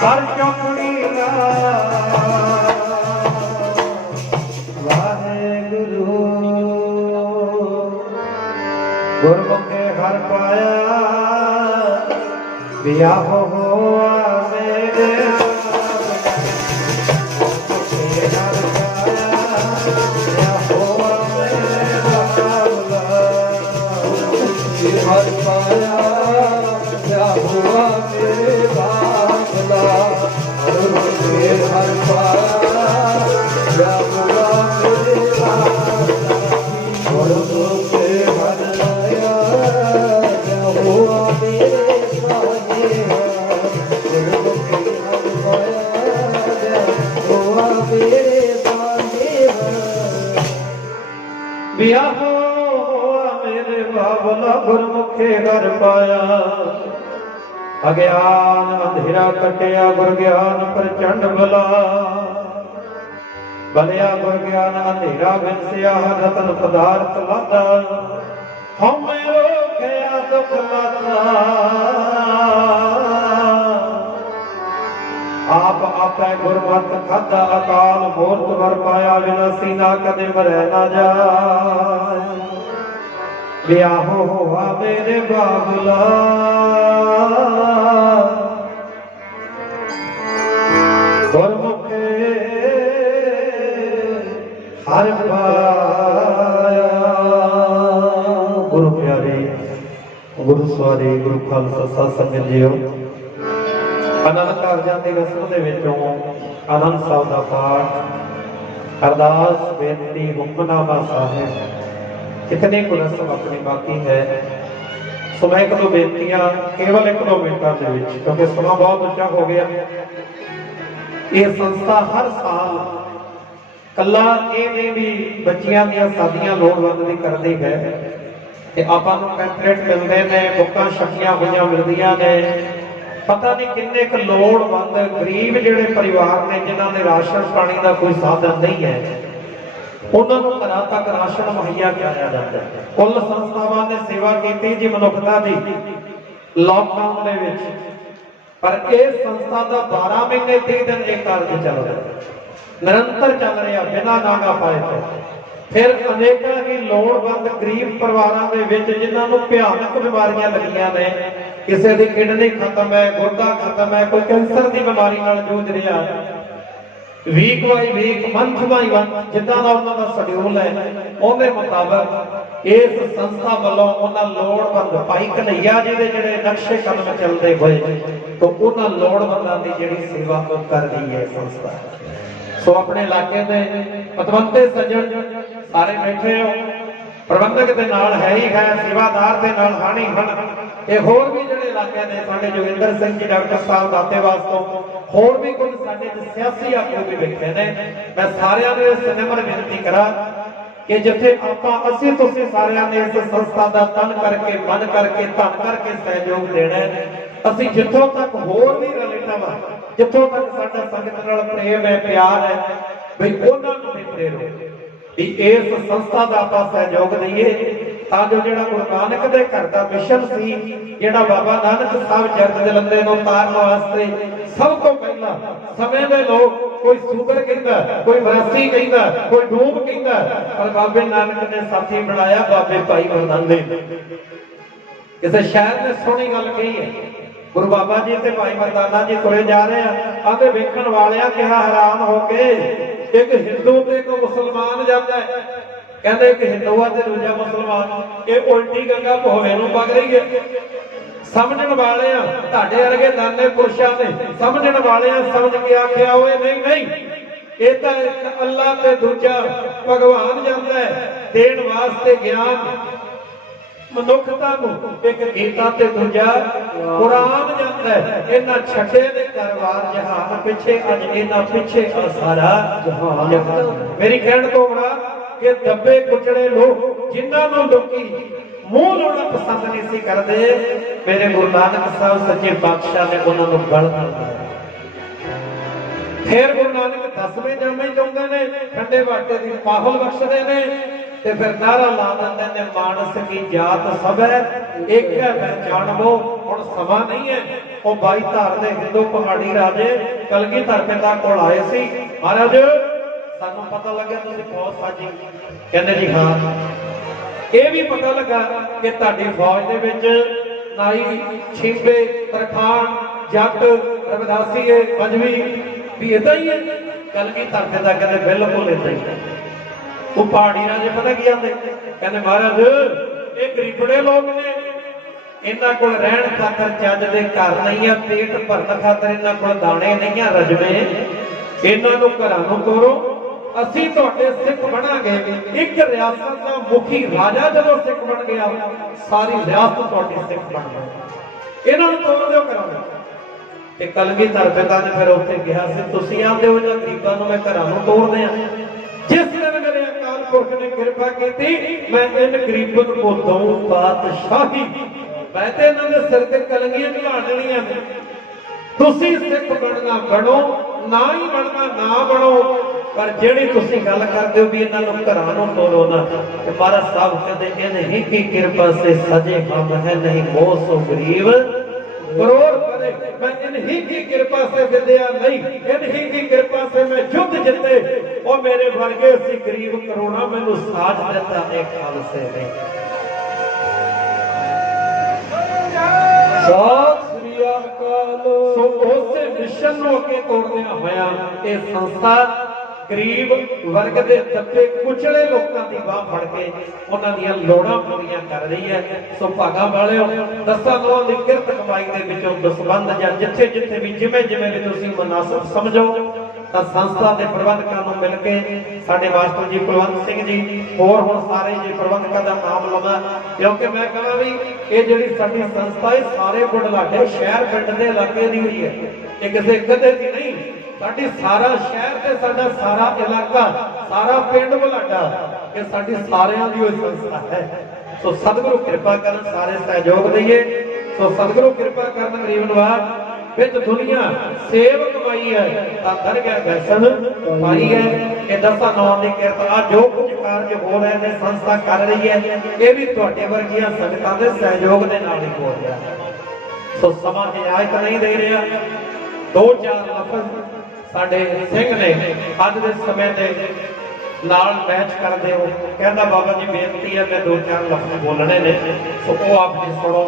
ਹਰ ਚੌਕੜੀ ਵਾਹਿਗੁਰੂ ਗੁਰਮੁਖੇ ਹਰ ਪਾਇਆ ਵਿਆਹ ਹੋਆ ਮੇਰੇ ਹਰ ਪਾਇਆ ਵਿਆਹ ਹੋਆ ਮੇਰੇ ਬਾਬਲਾ ਹਰ ਪਾਇਆ ਵਿਆਹ ਹੋਆ ਮੇਰੇ ਬਾਬਲਾ ਗੁਰਮੁਖੇ ਹਰ ਪਾਇਆ ਵਿਆਹ ਹੋਆ ਮੇਰੇ ਸਾਜਿਆ ਗੁਰਮੁਖੇ ਹਰ ਪਾਇਆ ਵਿਆਹ ਹੋਆ ਮੇਰੇ ਸਾਜਿਆ ਵਿਆਹ ਹੋਆ ਮੇਰੇ ਬਾਬਲਾ ਗੁਰਮੁਖੇ ਹਰ ਪਾਇਆ ਅਗਿਆਨ ਅੰਧੇਰਾ ਕਟਿਆ ਗੁਰ ਗਿਆਨ ਪ੍ਰਚੰਡ ਬਲਾ ਬਲਿਆ ਗੁਰ ਗਿਆਨ ਅੰਧੇਰਾ ਵਿੰਸਿਆ ਰਤਨ ਪਦਾਰਥ ਲਾਦਾ ਹਉਮੈ ਰੋਖਿਆ ਦੁਖ ਲਾਦਾ ਆਪ ਆਪੈ ਗੁਰਮਤਿ ਖਾਧਾ ਅਕਾਲ ਮੂਰਤ ਵਰ ਪਾਇਆ ਵਿਨਾਸੀ ਨਾ ਕਦੇ ਮਰੈ ਨਾ ਜਾਏ ਵਿਆਹ ਹੋਆ ਮੇਰੇ ਬਾਬਲਾ ਗੁਰਮੁਖੇ ਹਰ ਪਾਇਆ ਗੁਰੂ ਪਿਆਰੇ ਗੁਰੂ ਸਵਾਰੇ ਗੁਰੂ ਖਾਲਸਾ ਸਾਧ ਸੰਗਤ ਜੀਓ ਆਨੰਦ ਕਾਰਜਾਂ ਦੀ ਰਸਮ ਦੇ ਵਿੱਚੋਂ ਆਨੰਦ ਸਾਹਿਬ ਦਾ ਪਾਠ ਅਰਦਾਸ ਬੇਨਤੀ ਹੁਕਮਨਾਮਾ ਸਾਹਿਬ कितने को रस्म अपनी बाकी है सो मैं एक दो बेनतियां केवल 1-2 मिनटों के विच क्योंकि समा बहुत ऊंचा हो गया ये संस्था हर साल कला ये नहीं भी बच्चियां दी शादियां लोड़वंद दी करदी है ते आपां नूं पैंपलेट मिलदे ने बुकां छपियां होईयां मिलदियां ने पता नहीं किन्ने क लोड़वंद गरीब जिहड़े परिवार ने जिन्हां ने राशन पानी का कोई साधन नहीं है उन्होंने घरों तक राशन मुहैया कराया जाता है कुल संस्थावां ने सेवा की जी मनुखता की लॉकडाउन दे विच पर इस संस्था का 12 महीने 30 दिन एक कार्य चल रहा है निरंतर चल रहा बिना नागा पाए तो फिर अनेकों ही लोड़वंद गरीब परिवारों के विच जिन्हां नूं भयानक बीमारियां लगियां ने किसी की किडनी खत्म है गुर्दा खत्म है कोई कैंसर की बीमारी नाल जूझ रहा है week by week month by month जिदा का उन्होंने शेड्यूल है उहदे मुताबिक इस संस्था वालों उन्होंने लोड़वंद भाई कन्हैया जी के जिहड़े नक्शे कदम चलते हुए तो उन्होंने लोड़वंदां की जिहड़ी सेवा कर रही है संस्था सो अपने इलाके के पतवंते सज्जन सारे बैठे हो ਪ੍ਰਬੰਧਕ ਦੇ ਨਾਲ ਹੈ ਹੀ ਹੈ, ਸੇਵਾਦਾਰ ਦੇ ਨਾਲ ਹਾਣੀ ਹਨ। ਇਹ ਹੋਰ ਵੀ ਜਿਹੜੇ ਇਲਾਕੇ ਨੇ ਸਾਡੇ ਜੋਗਿੰਦਰ ਸਿੰਘ ਜੀ ਡਾਕਟਰ ਸਾਹਿਬ ਦਾਤੇਵਾਸ ਤੋਂ, ਹੋਰ ਵੀ ਕੁਝ ਸਾਡੇ ਸਿਆਸੀ ਆਗੂ ਵੀ ਬੈਠੇ ਨੇ। ਮੈਂ ਸਾਰਿਆਂ ਨੂੰ ਇਸ ਨਿਮਰ ਬੇਨਤੀ ਕਰਾਂ ਕਿ ਜਿੱਥੇ ਅਸੀਂ ਤੁਸੀਂ ਸਾਰਿਆਂ ਨੇ ਇਸ ਸੰਸਥਾ ਦਾ ਤਨ ਕਰਕੇ, ਮਨ ਕਰਕੇ, ਧਨ ਕਰਕੇ ਸਹਿਯੋਗ ਦੇਣਾ ਹੈ। ਅਸੀਂ ਜਿੱਥੋਂ ਤੱਕ ਹੋਰ ਵੀ ਰਿਲੇਟਿਵ ਆ, ਜਿੱਥੋਂ ਤੱਕ ਸਾਡਾ ਸੰਗਤ ਨਾਲ ਪ੍ਰੇਮ ਹੈ, ਪਿਆਰ ਹੈ, ਵੀ ਉਹਨਾਂ ਨੂੰ ਵੀ ਪ੍ਰੇਰੋ ਵੀ ਇਸ ਸੰਸਥਾ ਦਾ ਆਪਾਂ ਸਹਿਯੋਗ ਦਈਏ, ਤਾਂ ਜੋ ਜਿਹੜਾ ਗੁਰੂ ਨਾਨਕ ਦੇ ਘਰ ਦਾ ਮਿਸ਼ਨ ਸੀ, ਜਿਹੜਾ ਬਾਬਾ ਨਾਨਕ ਸਾਹਿਬ ਜਗਤ ਜਲੰਧਰ ਨੂੰ ਤਾਰਨ ਵਾਸਤੇ ਸਭ ਤੋਂ ਪਹਿਲਾਂ ਸਮੇਂ ਦੇ ਲੋਕ ਕੋਈ ਸੂਬਰ ਕਹਿੰਦਾ, ਕੋਈ ਵਰਾਸੀ ਕਹਿੰਦਾ, ਕੋਈ ਡੂਬ ਕਹਿੰਦਾ, ਪਰ ਬਾਬੇ ਨਾਨਕ ਨੇ ਸਾਥੀ ਬਣਾਇਆ ਬਾਬੇ ਭਾਈ ਮਰਦਾਨੇ। ਕਿਸੇ ਸ਼ਾਇਰ ਨੇ ਸੋਹਣੀ ਗੱਲ ਕਹੀ ਹੈ, ਗੁਰੂ ਬਾਬਾ ਜੀ ਤੇ ਭਾਈ ਮਰਦਾਨਾ ਜੀ ਤੁਰੇ ਜਾ ਰਹੇ ਆ, ਆਂਦੇ ਵੇਖਣ ਵਾਲਿਆਂ ਕਿਹਾ ਹੈਰਾਨ ਹੋ ਕੇ, ਇੱਕ ਹਿੰਦੂ ਤੇ ਇੱਕ ਮੁਸਲਮਾਨ ਜਾਂਦਾ ਹੈ। ਕਹਿੰਦੇ ਇੱਕ ਹਿੰਦੂ ਆ ਤੇ ਦੂਜਾ ਮੁਸਲਮਾਨ, ਇਹ ਉਲਟੀ ਗੰਗਾ ਭੋਵੇ ਨੂੰ ਵਗ ਰਹੀ ਹੈ। ਸਮਝਣ ਵਾਲੇ ਆ ਤੁਹਾਡੇ ਵਰਗੇ ਦਾਨੇ ਪੁਰਸ਼ਾਂ ਨੇ, ਸਮਝਣ ਵਾਲੇ ਆ ਸਮਝ ਕੇ ਆਖਿਆ ਓਏ ਨਹੀਂ ਨਹੀਂ, ਇਹ ਤਾਂ ਇੱਕ ਅੱਲਾ ਤੇ ਦੂਜਾ ਭਗਵਾਨ ਜਾਂਦਾ ਹੈ ਦੇਣ ਵਾਸਤੇ ਗਿਆਨ ਮਨੁੱਖਤਾ ਨੂੰ, ਇੱਕ ਗੀਤਾ ਤੇ ਦੂਜਾ ਕੁਰਾਨ ਜਾਂਦਾ ਹੈ। ਇਹਨਾਂ ਛੱਡੇ ਦੇ ਦਰਬਾਰ ਜਹਾਨ ਪਿੱਛੇ, ਅੱਜ ਇਹਨਾਂ ਪਿੱਛੇ ਸਾਰਾ ਜਹਾਨ। ਮੇਰੀ ਕਹਿਣ ਤੋਂ ਬੜਾ ਕਿ ਦੱਬੇ ਕੁਚੜੇ ਲੋਕ ਜਿਨ੍ਹਾਂ ਨੂੰ ਲੋਕੀ ਮੂੰਹ ਲਾਉਣਾ ਪਸੰਦ ਨਹੀਂ ਸੀ ਕਰਦੇ, ਮੇਰੇ ਗੁਰੂ ਨਾਨਕ ਸਾਹਿਬ ਸੱਚੇ ਪਾਤਸ਼ਾਹ ਨੇ ਉਹਨਾਂ ਨੂੰ ਗਲ ਦਿੱਤਾ। ਫਿਰ ਗੁਰੂ ਨਾਨਕ 10ਵੇਂ ਜਾਮੇ ਚਾਹੁੰਦੇ ਨੇ, ਠੰਡੇ ਬਾਟੇ ਦੀ ਮਾਹੌਲ ਬਖਸ਼ਦੇ ਨੇ, ਤੇ ਫਿਰ ਨਾਰਾ ਲਾ ਦਿੰਦੇ ਨੇ ਮਾਨਸ ਕੀ ਜਾਤ ਸਭ ਹੈ ਇੱਕ ਹੈ ਪਹਿਚਾਨ ਲੋ। ਹੁਣ ਸਮਾਂ ਨਹੀਂ ਹੈ। ਉਹ 22 ਧਾਰ ਦੇ ਹਿੰਦੂ ਪਹਾੜੀ ਰਾਜੇ ਕਲਗੀਧਰ ਪਿਤਾ ਕੋਲ ਆਏ ਸੀ, ਮਹਾਰਾਜ ਸਾਨੂੰ ਪਤਾ ਲੱਗਿਆ ਤੁਸੀਂ ਫੌਜ ਸਾਜੀ। ਕਹਿੰਦੇ ਜੀ ਹਾਂ। ਇਹ ਵੀ ਪਤਾ ਲੱਗਾ ਕਿ ਤੁਹਾਡੀ ਫੌਜ ਦੇ ਵਿੱਚ ਨਾਈ, ਛਿੰਬੇ, ਤਰਖਾਨ, ਜੱਟ, ਰਵਿਦਾਸੀਏ, ਪੰਜਵੀ ਵੀ ਇਦਾਂ ਹੀ ਹੈ। ਕਲਗੀਧਰ ਪਿਤਾ ਕਹਿੰਦੇ ਬਿਲਕੁਲ ਇਦਾਂ ਹੀ। ਉਹ ਪਹਾੜੀ ਰਾਜੇ ਪਤਾ ਕੀ ਆਂਦੇ, ਕਹਿੰਦੇ ਮਹਾਰਾਜ ਇਹ ਗਰੀਬੜੇ ਲੋਕ ਨੇ, ਇਹਨਾਂ ਕੋਲ ਰਹਿਣ ਖਾਤਰ ਚੱਜ ਦੇ ਘਰ ਨਹੀਂ ਆ, ਪੇਟ ਭਰਨ ਖਾਤਰ ਇਹਨਾਂ ਕੋਲ ਦਾਣੇ ਨਹੀਂ ਆ ਰਜਵੇਂ, ਇਹਨਾਂ ਨੂੰ ਘਰਾਂ ਨੂੰ ਤੋਰੋ, ਅਸੀਂ ਤੁਹਾਡੇ ਸਿੱਖ ਬਣਾਂਗੇ। ਇੱਕ ਰਿਆਸਤ ਦਾ ਮੁਖੀ ਰਾਜਾ ਜਦੋਂ ਸਿੱਖ ਬਣ ਗਿਆ, ਸਾਰੀ ਰਿਆਸਤ ਤੁਹਾਡੀ ਸਿੱਖ ਬਣ ਗਈ, ਇਹਨਾਂ ਨੂੰ ਤੋੜ ਦਿਓ ਘਰਾਂ। ਤੇ ਕਲਗੀਧਰ ਪਿਤਾ ਨੇ ਫਿਰ ਉੱਥੇ ਕਿਹਾ ਸੀ, ਤੁਸੀਂ ਆਂਦੇ ਹੋ ਇਹਨਾਂ ਗਰੀਬਾਂ ਨੂੰ ਮੈਂ ਘਰਾਂ ਨੂੰ ਤੋੜਦੇ ਆ। ਜਿਸ ਦਿਨ ਮੇਰੇ ਅਕਾਲ ਪੁਰਖ ਨੇ ਕਿਰਪਾ ਕੀਤੀ, ਮੈਂ ਇਹਨਾਂ ਗਰੀਬਾਂ ਨੂੰ ਦਊਂ ਬਾਦਸ਼ਾਹੀ। ਮੈਂ ਤੇ ਇਹਨਾਂ ਦੇ ਸਿਰ ਤੇ ਕਲੰਗੀਆਂ ਝੁਲਾ ਦੇਣੀਆਂ ਨੇ। ਤੁਸੀਂ ਸਿੱਖ ਬਣਨਾ ਬਣੋ, ਨਾ ਹੀ ਬਣਨਾ ਨਾ ਬਣੋ, ਪਰ ਜਿਹੜੀ ਤੁਸੀਂ ਗੱਲ ਕਰਦੇ ਹੋ ਵੀ ਇਹਨਾਂ ਨੂੰ ਘਰਾਂ ਨੂੰ ਤੋੜੋ ਨਾ, ਤੇ ਮਹਾਰਾਜ ਸਾਹਿਬ ਕਹਿੰਦੇ ਇਹਨੇ ਹੀ ਕੀ ਕਿਰਪਾ ਸੇ ਸਜੇ ਹਮ ਹੈ ਨਹੀਂ ਮੋਹ ਸੋ ਗਰੀਬ ਕਰੋੜ ਪਰੇ। मैं इन्हीं की कृपा से विद्या नहीं, इन्हीं की कृपा से मैं युद्ध जिते, और मेरे वर्गे सी गरीब करोना मैनू साथ देता एक खालसे ने। सो उस मिशन नूं अगे तोड़दियां होया ये संस्था गरीब वर्ग के दबे कुचले लोगों की बाह फड़ के उन्हां दीयां लोड़ां पूरीआं कर रही है। सो भागा वाले 10 लोगों की किरत कमाई के विचों दसबंध जां जिथे जिथे भी जिवें जिवें भी तुसीं मुनासिब समझो, तां संस्था के प्रबंधकां नूं मिल के साडे मास्टर जी कुलवंत सिंह जी होर हुण सारे जी प्रबंधकां दा नाम लवां, क्योंकि मैं कहां भी ये जिहड़ी साडी संस्था है सारे बुढ़लाडे शहर पिंड दे इलाके दी हुई है, ये किसी कदे दी नहीं। साडी सारा शहर ते साडा सारा इलाका सारा पिंड बुलाडा ये साडी सारियां दी होई संस्था है। सो सतगुरु कृपा करन सारे सहयोग दईए। सो सतगुरु कृपा करन गरीब नवाज विच दुनिया सेव कमाई है, दर गया बैसन पाई है। ये 10 नौं दी किरत आ जो कुछ कार्य हो रहे ने संस्था कर रही है, ये भी तुहाडे वर्गियां संगतां दे सहयोग दे नाल ही हो रहा है। सो समा इजाजत नहीं दे रहा। 2-4 लफ्ज़ साडे सिंह ने अज दे समय दे नाल मैच करदे हो, कहंदा बाबा जी बेनती है मैं 2-4 लफ्ज़ बोलने ने, सो वो आप जी सुनो।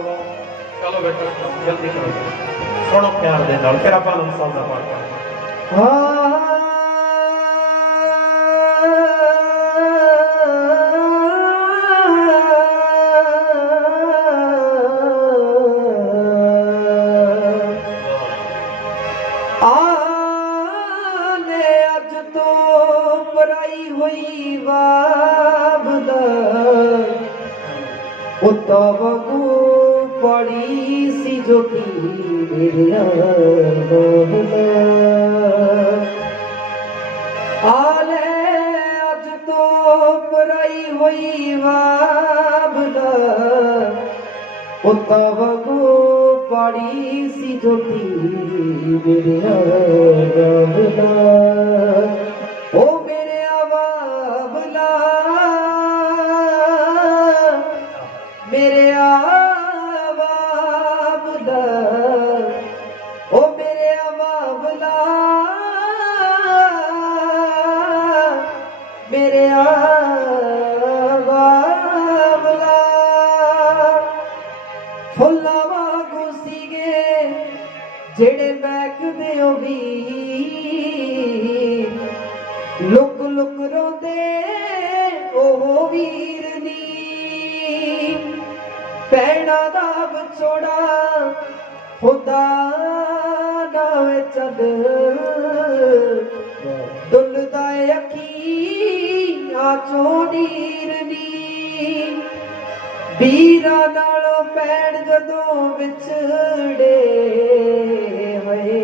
चलो बेटा जल्दी करो, सुनो प्यार दे नाल, फिर आपां नमस्कार दा पाठ करांगे। हुई वाबदा तबकू पड़ी सी ज्योति मेरे आले अज तो पराई हुई बाबला ओ तबकू पड़ी सी ज्योति मेरे ओ मेरे बाबला मेरे बाबला ओ मेरे बाबला मेरे बाबला फुल्ला वांगू सीगे जेड़े बैकदे ओ भी लुक लुक रोंदे ओ वीरनी पैना दा बछोड़ा खुदा नावे चल दुलदा अखी आचो नीरनी ਵੀਰਾ ਨਾਲੋਂ ਪੈਣ ਜਦੋਂ ਵਿਛੜੇ ਹੋਏ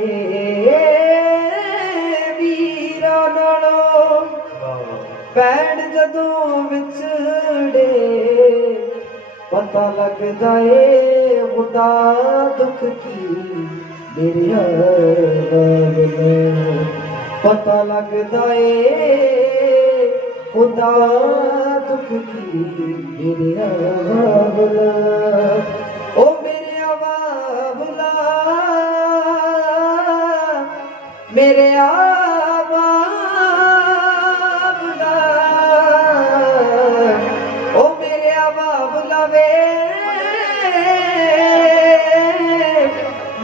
ਵੀਰਾ ਨਾਲੋਂ ਪੈਣ ਜਦੋਂ ਵਿਛੜੇ ਪਤਾ ਲੱਗਦਾ ਏ ਉਹਦਾ ਦੁੱਖ ਕੀ ਮੇਰੇ ਹਾਲ ਪਤਾ ਲੱਗਦਾ ਏ खुदा दुख की मेरे बाबला ओ मेरे बाबला मेरे बाबला ओ मेरे बाबला वे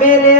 मेरे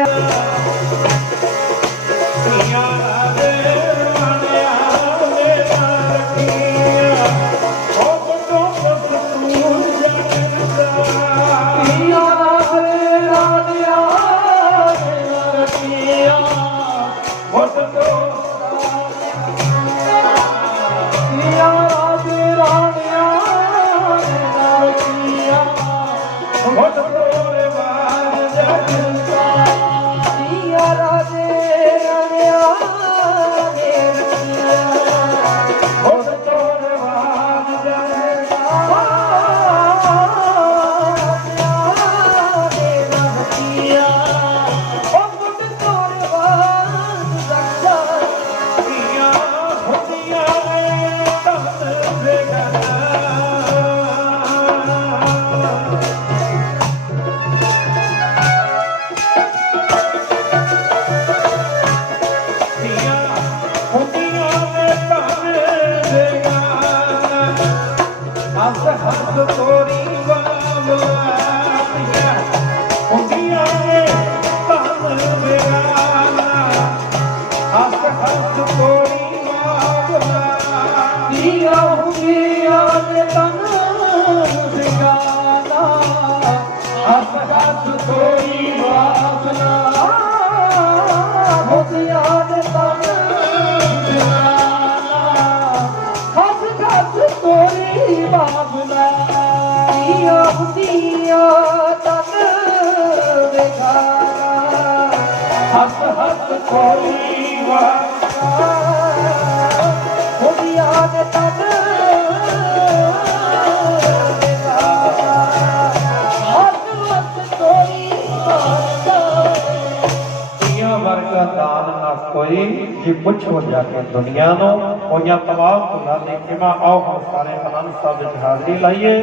जी पुछो जाके दुनिया नो होया तमाम भुला दे किमा आओ हम सारे आनंद साहब विच हाजरी लाइए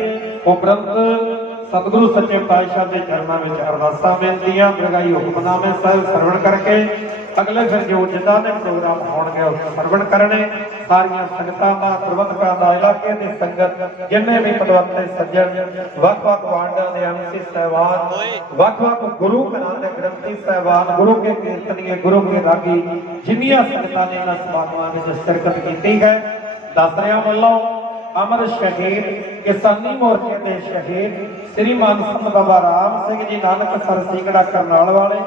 उपरंत सतगुरु सच्चे पातशाह के चरणों में अरदासां बेनतियां मृगाई हुक्मनामे साहिब सरवण करके अगले फिर जो जिदा ने प्रोग्राम होणगे उस सरवण करने सारियां संगतां दा प्रबंधकां दा इलाके दी संगत जिन्ने भी पदवंते सज्जन वख-वख वार्डां दे एमसी सहबान वख-वख गुरु घरां दे ग्रंथी सहबान गुरु के कीर्तनीय गुरु के रागी जिन्नियां संगतां ने इन्हां समागमां विच शिरकत कीती है दस रियां वल्लों अमर शहीद किसानी मोर्चे के शहीद श्री मान संत बाबा राम सिंह जी नानकसर सिंगड़ा करनाल वाले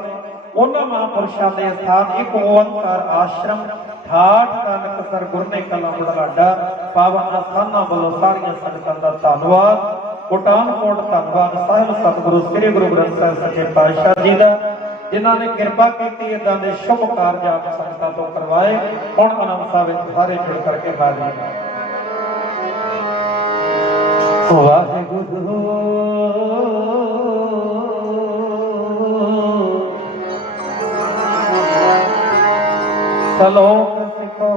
उन्होंने महापुरुषों के स्थान एक ओंकार आश्रम ठाठ नानकसर गुरने कला बुढ़लाडा पावन स्थाना वालों सारिया संगतां दा धन्नवाद ਕੋਟਾਨਕੋਟ ਧੰਨਵਾਦ ਸਾਹਿਬ ਸਤਿਗੁਰੂ ਸ੍ਰੀ ਗੁਰੂ ਗ੍ਰੰਥ ਸਾਹਿਬ ਸੱਚੇ ਪਾਤਸ਼ਾਹ ਜੀ ਦਾ, ਜਿਨ੍ਹਾਂ ਨੇ ਕਿਰਪਾ ਕੀਤੀ ਇਦਾਂ ਦੇ ਸ਼ੁਭ ਕਾਰਜ ਆਪ ਸੰਗਤਾਂ ਤੋਂ ਕਰਵਾਏ। ਹੁਣ ਆਨੰਦ ਸਾਹਿਬ ਵਿੱਚ ਸਾਰੇ ਜੁੜ ਕਰਕੇ ਹਾਜ਼ਰ ਵਾਹਿਗੁਰੂ ਸਲੋਕ ਸਿਖੋ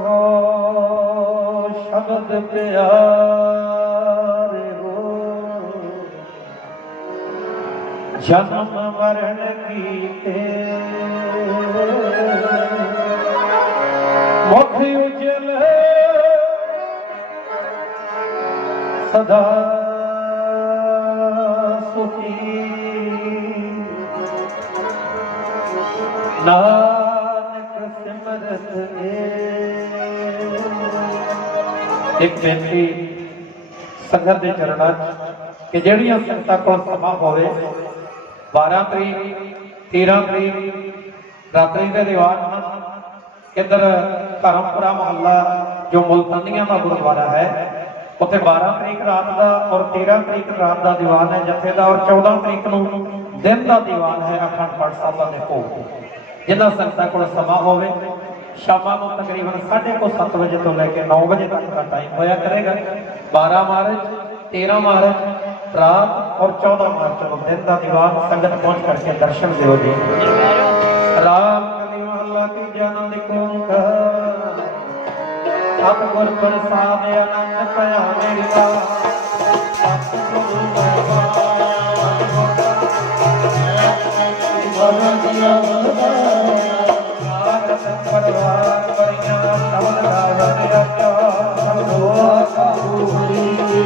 ਸ਼ਬਦ ਪਿਆਰੇ ਹੋ, ਜਨਮ ਮਰਨ ਕੀਤੇ ਮੁਖ ਉਜਲ ਸਦਾ ਸੁਖੀ, ਨਾਨਕ ਸਿਮਰਤ ਇੱਕ ਬੇਨਤੀ ਸੰਗਤ ਦੇ ਚਰਨਾਂ 'ਚ ਕਿ ਜਿਹੜੀਆਂ ਸੰਗਤਾਂ ਕੋਲ ਸਮਾਂ ਹੋਵੇ 12 ਤਰੀਕ 13 ਤਰੀਕ ਰਾਤਰੀ ਦੇ ਦੀਵਾਨ ਹਨ। ਇੱਧਰ ਧਰਮਪੁਰਾ ਮਹੱਲਾ ਜੋ ਮੁਲਤਾਨੀਆਂ ਦਾ ਗੁਰਦੁਆਰਾ ਹੈ ਉੱਥੇ 12 ਤਰੀਕ ਰਾਤ ਦਾ ਔਰ 13 ਤਰੀਕ ਰਾਤ ਦਾ ਦੀਵਾਨ ਹੈ ਜਥੇ ਦਾ, ਔਰ 14 ਤਰੀਕ ਨੂੰ ਦਿਨ ਦਾ ਦੀਵਾਨ ਹੈ ਅਖੰਡ ਪਾਠ ਸਾਹਿਬਾਂ ਦੇ ਭੋਗ। ਜਿਨ੍ਹਾਂ ਸੰਗਤਾਂ ਕੋਲ ਸਮਾਂ ਹੋਵੇ ਸ਼ਾਮਾਂ ਨੂੰ ਤਕਰੀਬਨ 7:30 ਵਜੇ ਤੋਂ ਲੈ ਕੇ 9 ਵਜੇ ਤੱਕ ਦਾ ਟਾਈਮ ਹੋਇਆ ਕਰੇਗਾ। 12 ਮਾਰਚ 13 ਮਾਰਚ ਰਾਤ ਔਰ 14 ਮਾਰਚ ਨੂੰ ਦਿਨ ਦਾ ਦੀਵਾਨ ਸੰਗਤ ਪਹੁੰਚ ਕਰਕੇ ਦਰਸ਼ਨ ਦਿਓ ਜੀ। ਰਾਮ ਕਲੀ ਮਹੱਲਾ ਤੀਜਾ ਆਨੰਦ ਓੰਕਾਰ ਸਤਿਗੁਰ ਪ੍ਰਸਾਦਿ ਆਨੰਦ ਭਇਆ ਮੇਰਾ ਸਤਿਗੁਰੂ ਪਰਵਾਰ ਪਰਿਆਂ ਸਬਦ ਰਾਵਣ ਆਚਾ ਸਬਦੋ ਸਾਧੂ ਹਰੀ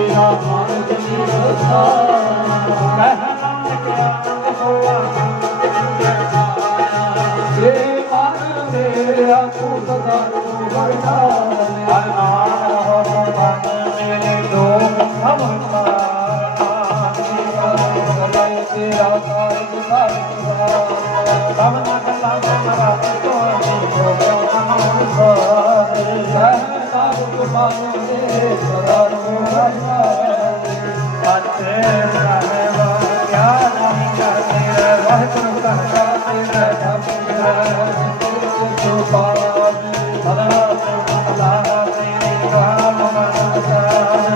ਨਾਮ ਜਪੀ ਰਸਾ ਕਹਿ ਨਾਨਕ ਹੋਆ ਜੇ ਮਨ ਮੇਰਾ ਤੂੰ ਸਦਾ ਤੂੰ ਵਰਨਾ ਅਰਮਾਨ ਰਹੋ ਮਨ ਮੇਰੇ ਲੋਕ ਸਮਝਾ ਤੇਰਾ ਕਾਰਜ ਸਾਰਿਆ ਸਭਨਾ ਗੱਲਾਂ ਮਰਾ ਤੋ ਜੋ ਮਨ ਸਾਰ ਸਹਿ ਸਾਧ ਮਾਨੋ ਦੇ ਸਦਾ ਨੂੰ ਵਰਨਾ ਅੱਛੇ ਸਾਹਿਬਾ ਕਿਆ ਨਹੀਂ ਕਰਦੇ ਵਾਹਿਗੁਰੂ ਕਰਤਾ ਤੇਰਾ ਜਪ ਤੂੰ ਪਾਵ ਸਦਾ ਸਦਾ ਤੇਰੇ ਨਾਮ ਮਨਸਾਰ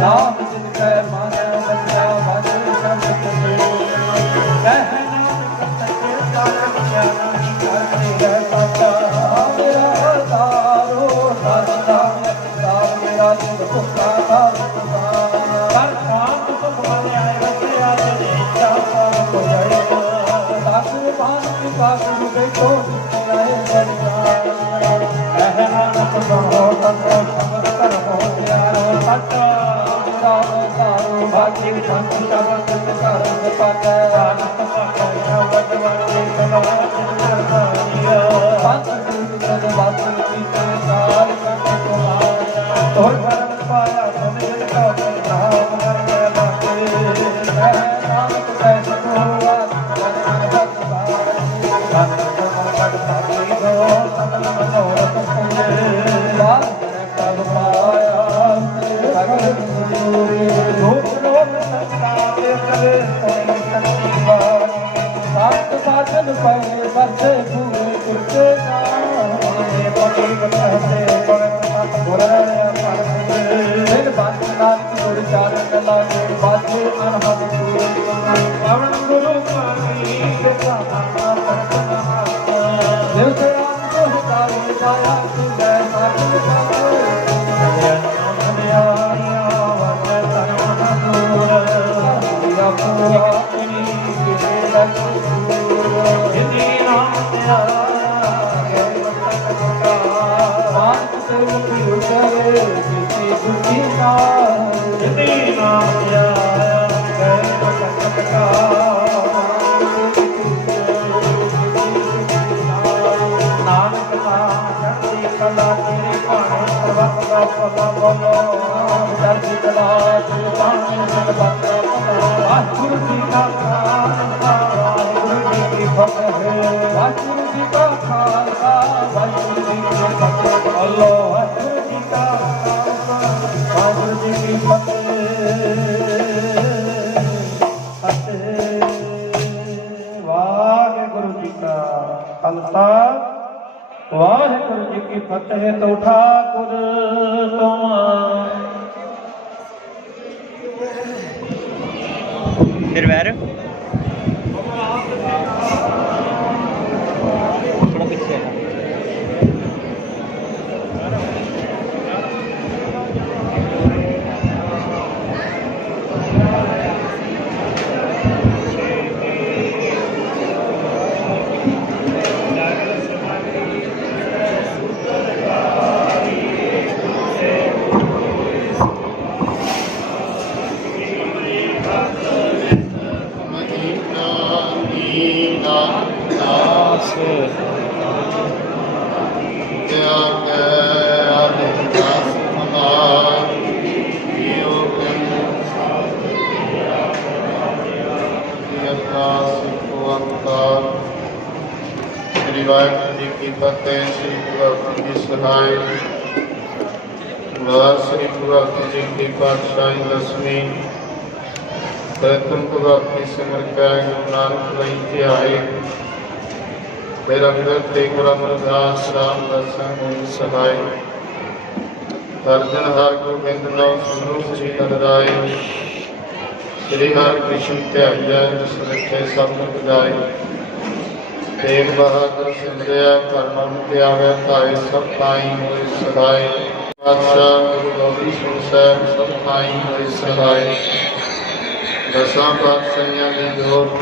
ਨਾਮ ਜਿਨ ਕੈ ਮਨ ਬੱਚਾ ਮਨ ਸ਼ਬਦ ਤੇ ਕਹਿ ਨਾਨਕ ਸੱਚੇ ਸਾਰ ਗਿਆਨ ਕਰਦੇ ਹੈ ਪਾਪਾ ਮੇਰਾ ਤਾਰੋ ਸਦਾ ਸਦਾ ਮੇਰਾ ਜਿਨ ਭੁੱਖਾ ਤਾਰ ਕਰ ਸ਼ਾਂਤ ਸੁਖ ਮਨ ਆਏ ਵਸਿਆ ਤੇ ਚਾਪਾ ਕੋ ਜੜੇ ਸਾਧੂ ਬਾਣ ਕੀ ਕਾਗੂ ਬੈਠੋ ਆਏ ਬੜਿਆ ਕਹਿ ਨਾਨਕ ਬਹੁ ਤਤੋ ਸ਼ਬਦ ਕਰੋ ਪਿਆਰੋ ਸੱਚਾ ਤਾਰੋ ਭਾਗੀ ਸੰਤ ਸ਼ਬਦ ਕਰਨ ਪਾਤੈ ਨਾਨਕ ਪਾਤੈ ਸ਼ਬਦ ਵਰਤੇ ਸਦਾ ਕਰਤਾਨੀਆ ਸੰਤ ਗੁਰੂ ਵਾਸਨ ਕੀਤੇ ਸਾਰ ਕੰਠ ਕੁਮਾਰ ਤੋਰ ਭਰਨ ਪਾਇਆ ਤੁਮ ਜਨ ਕਾ ਨਾਮ ਹਰਿ ਲਾਗੇ ਨਾਨਕ ਕੈ ਸਤਿ ਭਗਤ ਨਾਨਕ ਮਗਤ ਸਾਧੀ ਦੋ ਸਤਨ ਮਨੋਰਥ ਪੂਰੇ ਬਾਦ ਕਬ ਪਾਇਆ ਸਗਲ ਗੁਰੂ ਲੋਕ ਲੋਕ ਸੰਤਾਪੇ ਕਰੇ ਸੋਈ ਸੰਤੀ ਬਾਣੀ ਸਾਤ ਸਾਧਨ ਪਏ ਵਰਸੇ ਪੂਰੇ ਕੁੱਤੇ ਨਾਮੇ ਪਤੀ ਕਹਤੇ ਪਵਿੱਤ ਸਤ ਗੁਰ ਰਣਿਆ ਪਰਮ ਦਿਨ ਬੰਦ ਨਾਨਕ ਗੁਰ ਚਾਰਨ ਲਾਗੇ ਬਾਜੇ ਅਨਹਦ ਪੂਰੇ ਪਵਨ ਗੁਰੂ ਪਾਣੀ ਕੇ ਸਾਧਨਾ ਪਰਤਨਾ ਦਿਲ ਤੇ ਆਪ ਹਟਾਵੇ ਜਾਇਆ ਤੁਮੈ ਸਾਧਨ ਪਾਵੇ ਨਾਮ ਕੀ ਫਤਿਹ ਤੋ ਠਾਕੁਰ ਤੁਮ ਨਿਰਵੈਰ ਥੋੜਾ ਪਿੱਛੇ ਆ श्री वाहिगुरु जी की फतेह। श्री गुरु अर्जन जी सहाय। श्री गुरु अर्जन जी की पातशाही दसवीं प्रथम भगवती सिमर कै गुरु नानक लई ध्याए। मेरा अंगद ते गुरु अमरदास रामदास जी सहाय। अर्जन हर गोबिंद लो सुनो श्री नरराय। श्री हर कृष्ण ध्याया जिस रखे सब जाए। तेग बहादुर सिमरिया करम त्यागै धाय सब पाई होए सहाय। बादशाह गुरु गोबिंद सिंह साहब सब पाई होए सहाय। दसां पातशाहियां दी जोत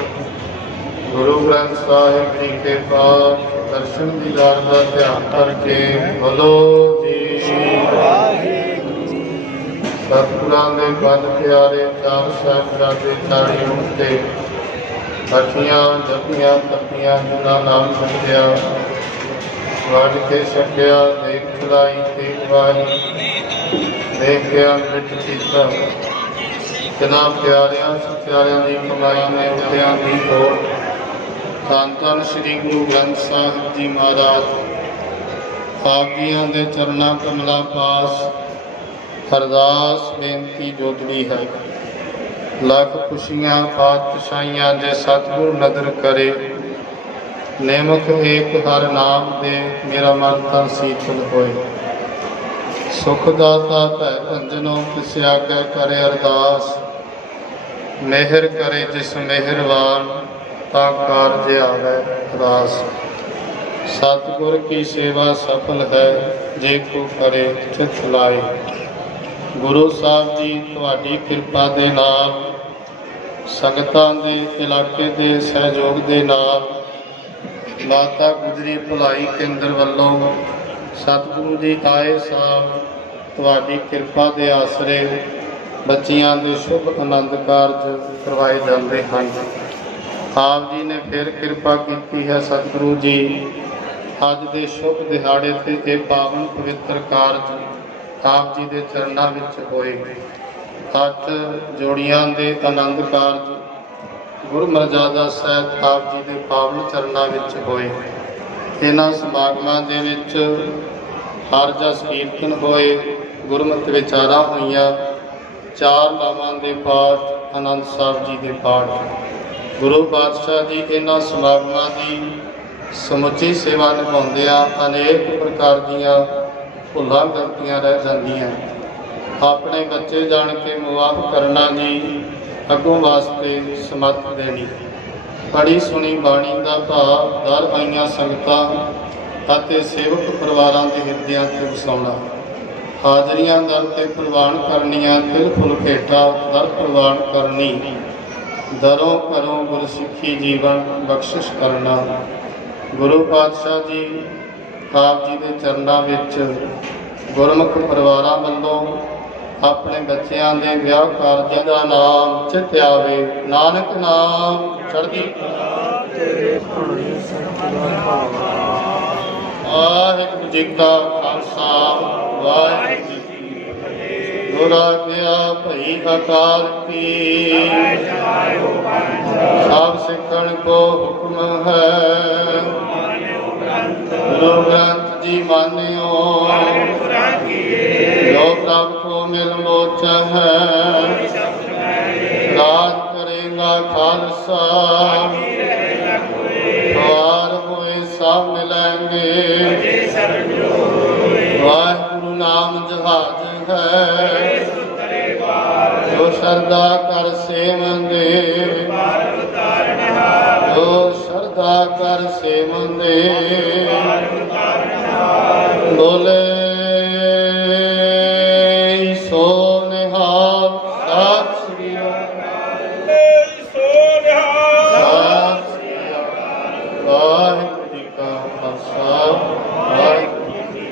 गुरु ग्रंथ साहिब जी के पाठ दर्शन दीदार का ध्यान करके बोलो जी सतगुरां दे पद प्यारे चार साहिबजादे चारी उठते अठियां जपियां तपियां जिन्हां नाम जपिया वड के छकिया देख खिलाई तेग वाही देख के अमृत पीता जिन्हां प्यारियां सत्यारियां दी कमाई ने उत्तियां दी दौड़। धन धन श्री गुरु ग्रंथ साहिब जी महाराज आप जियां दे चरना कमला पास अरदास बेनती जोदड़ी है। लख खुशियां पातशाहियां दे सतगुरु नदर करे। नेमक एक हर नाम दे मेरा मन तन शीतल होए। सुखदाता भै भंजनों किस आगे करे अरदास। मेहर करे जिस मेहरवान ता कारज आवे रास। सतगुर की सेवा सफल है जे को करे चित लाए। गुरु साहब जी तुहाडी किरपा दे नाल संगतां दे इलाके दे सहयोग दे नाल माता गुजरी भलाई केंद्र वल्लों सतगुरु जी आए साहब तुहाडी किरपा दे आसरे बच्चियां दे शुभ आनंद कारज करवाए जाते हैं। आप जी ने फिर कृपा की है सतगुरु जी अज दे शुभ दिहाड़े ते ये पावन पवित्र कारज आप जी दे चरणों विच होए। 8 जोड़ियां दे आनंद कारज गुरु मर्यादा सहित आप जी दे पावन चरणों विच होए। इन्हां समागमां दे विच हर जस कीर्तन होए गुरमत विचारा होईयां। 4 नामां दे पाठ आनंद साहब जी दे पाठ गुरु पातशाह जी इन्हां समागमां दी समुची सेवा निभाउंदियां अनेक प्रकार दीयां भुलां गलतियां रह जांदियां। अपने बच्चे जान के मुआफ करना जी अगों वास्ते समर्थ देनी। बड़ी सुनी बाणी का भाव दर आईयां संगतां अते सेवक परिवारां दे हिरदियां ते वसाउणा। हाजरियां दर ते प्रवान करनियां तिल फुल भेटा दर प्रवान करनी। दरों घरों गुरसिੱਖੀ जीवन बख्शिश करना। गुरु पातशाह जी आप जी के चरणों विच गुरमुख परिवारां वल्लों अपने बच्चों के विआह कारजां दा नाम चित आवे। नानक नाम चढ़दी वाहिगुरू जी का खालसा वाहिगुरू जी की फतेह। गुर आज्ञा भई अकाल की सब सिखण को हुक्म है। गुरु ग्रंथ जी मानियो जो प्रभु को मिल लोच है। राज करेगा खालसा द्वार होए सब मिलेंगे। वाहिगुरु नाम जहाज है, जो श्रद्धा कर सेवंदे, जो श्रद्धा कर सेवंदे, बोले सो निहाल। सत श्री अकाल। सत श्री अकाल। वाहिगुरू जी का खालसा, वाहिगुरू जी की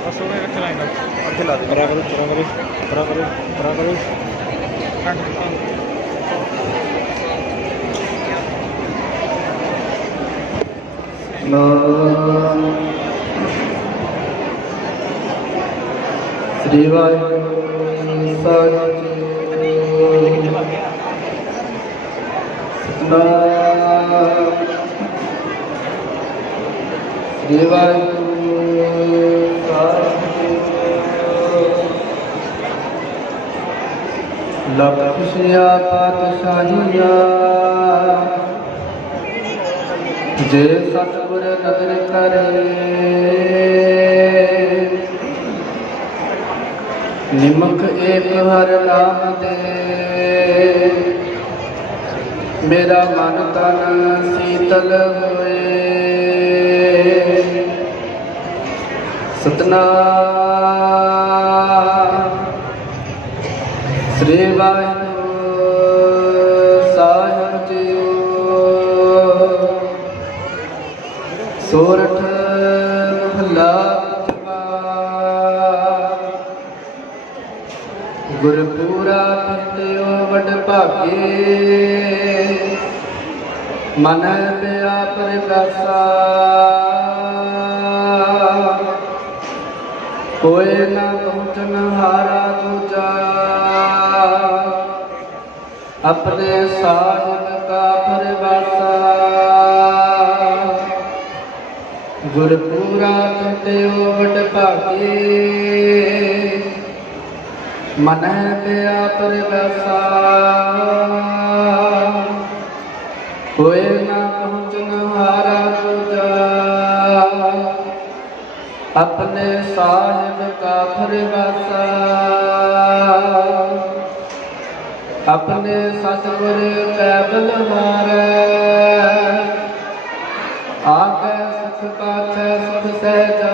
बस हो गया चलाएंगे और चला दे। श्री वाहिगुरू ਸਾਹਿਬ ਜੀ। ਸਤਿਨਾਮ श्री वाहिगुरू ਸਾਹਿਬ ਜੀ। ਲੱਖ ਖੁਸ਼ੀਆਂ ਪਾਤਸ਼ਾਹੀਆਂ ਜੇ ਸਤਿਗੁਰ ਨਦਰ ਕਰੇ, ਨਿਮਕ ਏਕ ਹਰ ਨਾਮ ਦੇ, ਮੇਰਾ ਮਨ ਤਨ ਸੀਤਲ ਹੋਏ। ਸਤਿਨਾਮ श्री वाहिगुरू ਸਾਹਿਬ ਜੀਓ। ਸੋਰਠ ਮਹਲਾ ਪੰਜਵਾ। ਗੁਰਪੂਰਾ ਪਿੰਡਿਓ ਵਡ ਭਾਗੇ, ਮਨ ਪਿਆ ਪ੍ਰਗਾਸਾ। कोई न पहुँचन हारा दूजा, अपने साहिब का परवासा। गुरपूरा पिंडियो वड भागे, मन पिया परवासा। कोई न पहुँचन हारा दूजा, अपने साहिब का परवासा। अपने सतगुर कै बलहारै, आगे सुख पाछै सुख सहजा।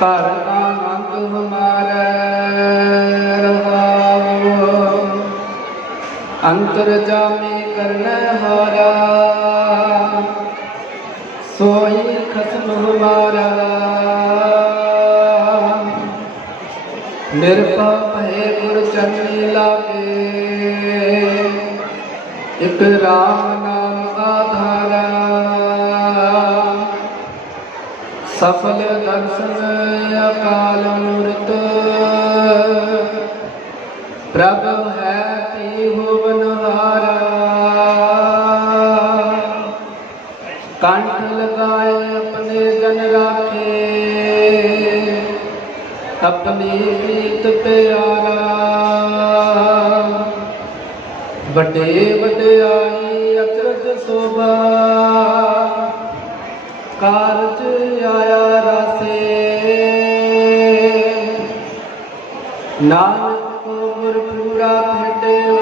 घर आनंद हमारै रहाओ, अंतर जामी करने हारा। सोई खसम हमारा, निर्भय भय गुर चरनी लागे। एक राम नाम आधारा, सफल दर्शन अकाल मूर्त। प्रभु है ती भुवनहारा, कंठ लगाए अपने जन राखे। अपनी प्रीत प्यारा, बड़े वड्याई अचरज शोभा। कारज आया रासे, नानक को गुरपूरा भेटियो।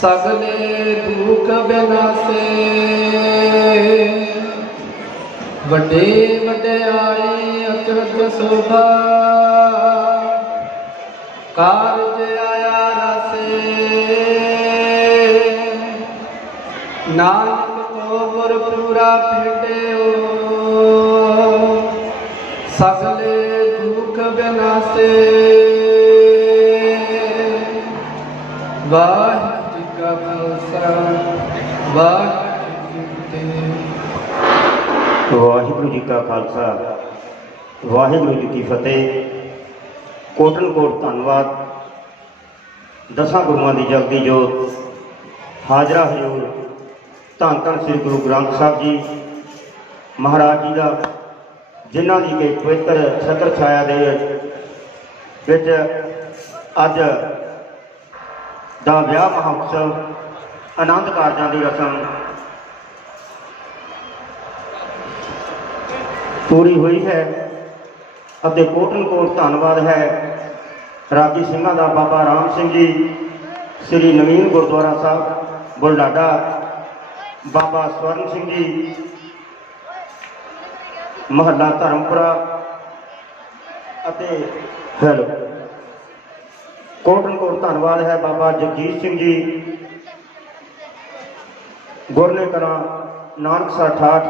सगले दुख बिनासे, वडे वड्याई अचरज शोभा। कारज आया रासे, नानक को गुरपूरा भेटियो। सगले दुख बिनासे। वाहिगुरू जी का खालसा, वाहिगुरू जी की फतेह। वाहिगुरू जी का खालसा, वाहिगुरू जी की फतेह। कोटन कोट धन्नवाद। दसां गुरुआं दी जगदी जोत हाजरा हजूर धन धन श्री गुरु ग्रंथ साहब जी महाराज जी का, जिन्हां दी कि पवित्र छत्र छाया दे विच अज ਦਾ ਵਿਆਹ ਮਹੋਤਸਵ ਆਨੰਦ ਕਾਰਜਾਂ ਦੀ ਰਸਮ ਪੂਰੀ ਹੋਈ ਹੈ ਅਤੇ ਕੋਟਨ ਕੋਟ ਧੰਨਵਾਦ ਹੈ ਰਾਗੀ ਸਿੰਘਾਂ ਦਾ ਬਾਬਾ ਰਾਮ ਸਿੰਘ ਜੀ ਸ੍ਰੀ ਨਵੀਨ ਗੁਰਦੁਆਰਾ ਸਾਹਿਬ ਬੁਢਲਾਡਾ, ਬਾਬਾ ਸਵਰਨ ਸਿੰਘ ਜੀ ਮਹੱਲਾ ਧਰਮਪੁਰਾ ਅਤੇ ਹੈਲੋ ਕੋਟਨ ਕੋਟ ਧੰਨਵਾਦ ਹੈ ਬਾਬਾ ਜਗਜੀਤ ਸਿੰਘ ਜੀ ਗੁਰਨੇ ਕਰਾਂ ਨਾਨਕਸਰ ਠਾਠ,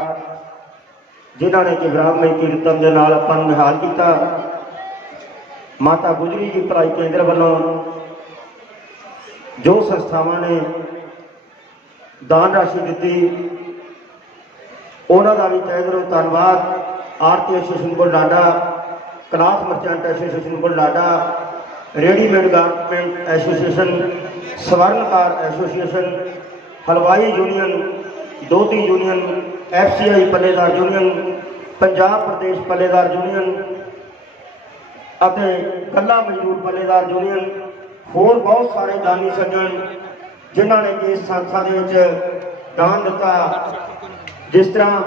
ਜਿਨ੍ਹਾਂ ਨੇ ਕਿ ਵਿਰਾਮਮਈ ਕੀਰਤਨ ਦੇ ਨਾਲ ਆਪਾਂ ਨੂੰ ਨਿਹਾਲ ਕੀਤਾ। ਮਾਤਾ ਗੁਜਰੀ ਜੀ ਭਲਾਈ ਕੇਂਦਰ ਵੱਲੋਂ ਜੋ ਸੰਸਥਾਵਾਂ ਨੇ ਦਾਨ ਰਾਸ਼ੀ ਦਿੱਤੀ ਉਹਨਾਂ ਦਾ ਵੀ ਤਹਿ ਦਿਲੋਂ ਧੰਨਵਾਦ। Aarti association Budhlada, cloth merchant association Budhlada, readymade garment association, ਸਵਰਨਕਾਰ ਐਸੋਸੀਏਸ਼ਨ, ਹਲਵਾਈ ਯੂਨੀਅਨ, ਦੋਧੀ ਯੂਨੀਅਨ, FCI ਪੱਲੇਦਾਰ ਯੂਨੀਅਨ, ਪੰਜਾਬ ਪ੍ਰਦੇਸ਼ ਪੱਲੇਦਾਰ ਯੂਨੀਅਨ ਅਤੇ ਕੱਲਾ ਮਜ਼ਦੂਰ ਪੱਲੇਦਾਰ ਯੂਨੀਅਨ, ਹੋਰ ਬਹੁਤ ਸਾਰੇ ਦਾਨੀ ਸੱਜਣ ਜਿਨ੍ਹਾਂ ਨੇ ਕਿ ਇਸ ਸੰਸਥਾ ਦੇ ਵਿੱਚ ਦਾਨ ਦਿੱਤਾ। ਜਿਸ ਤਰ੍ਹਾਂ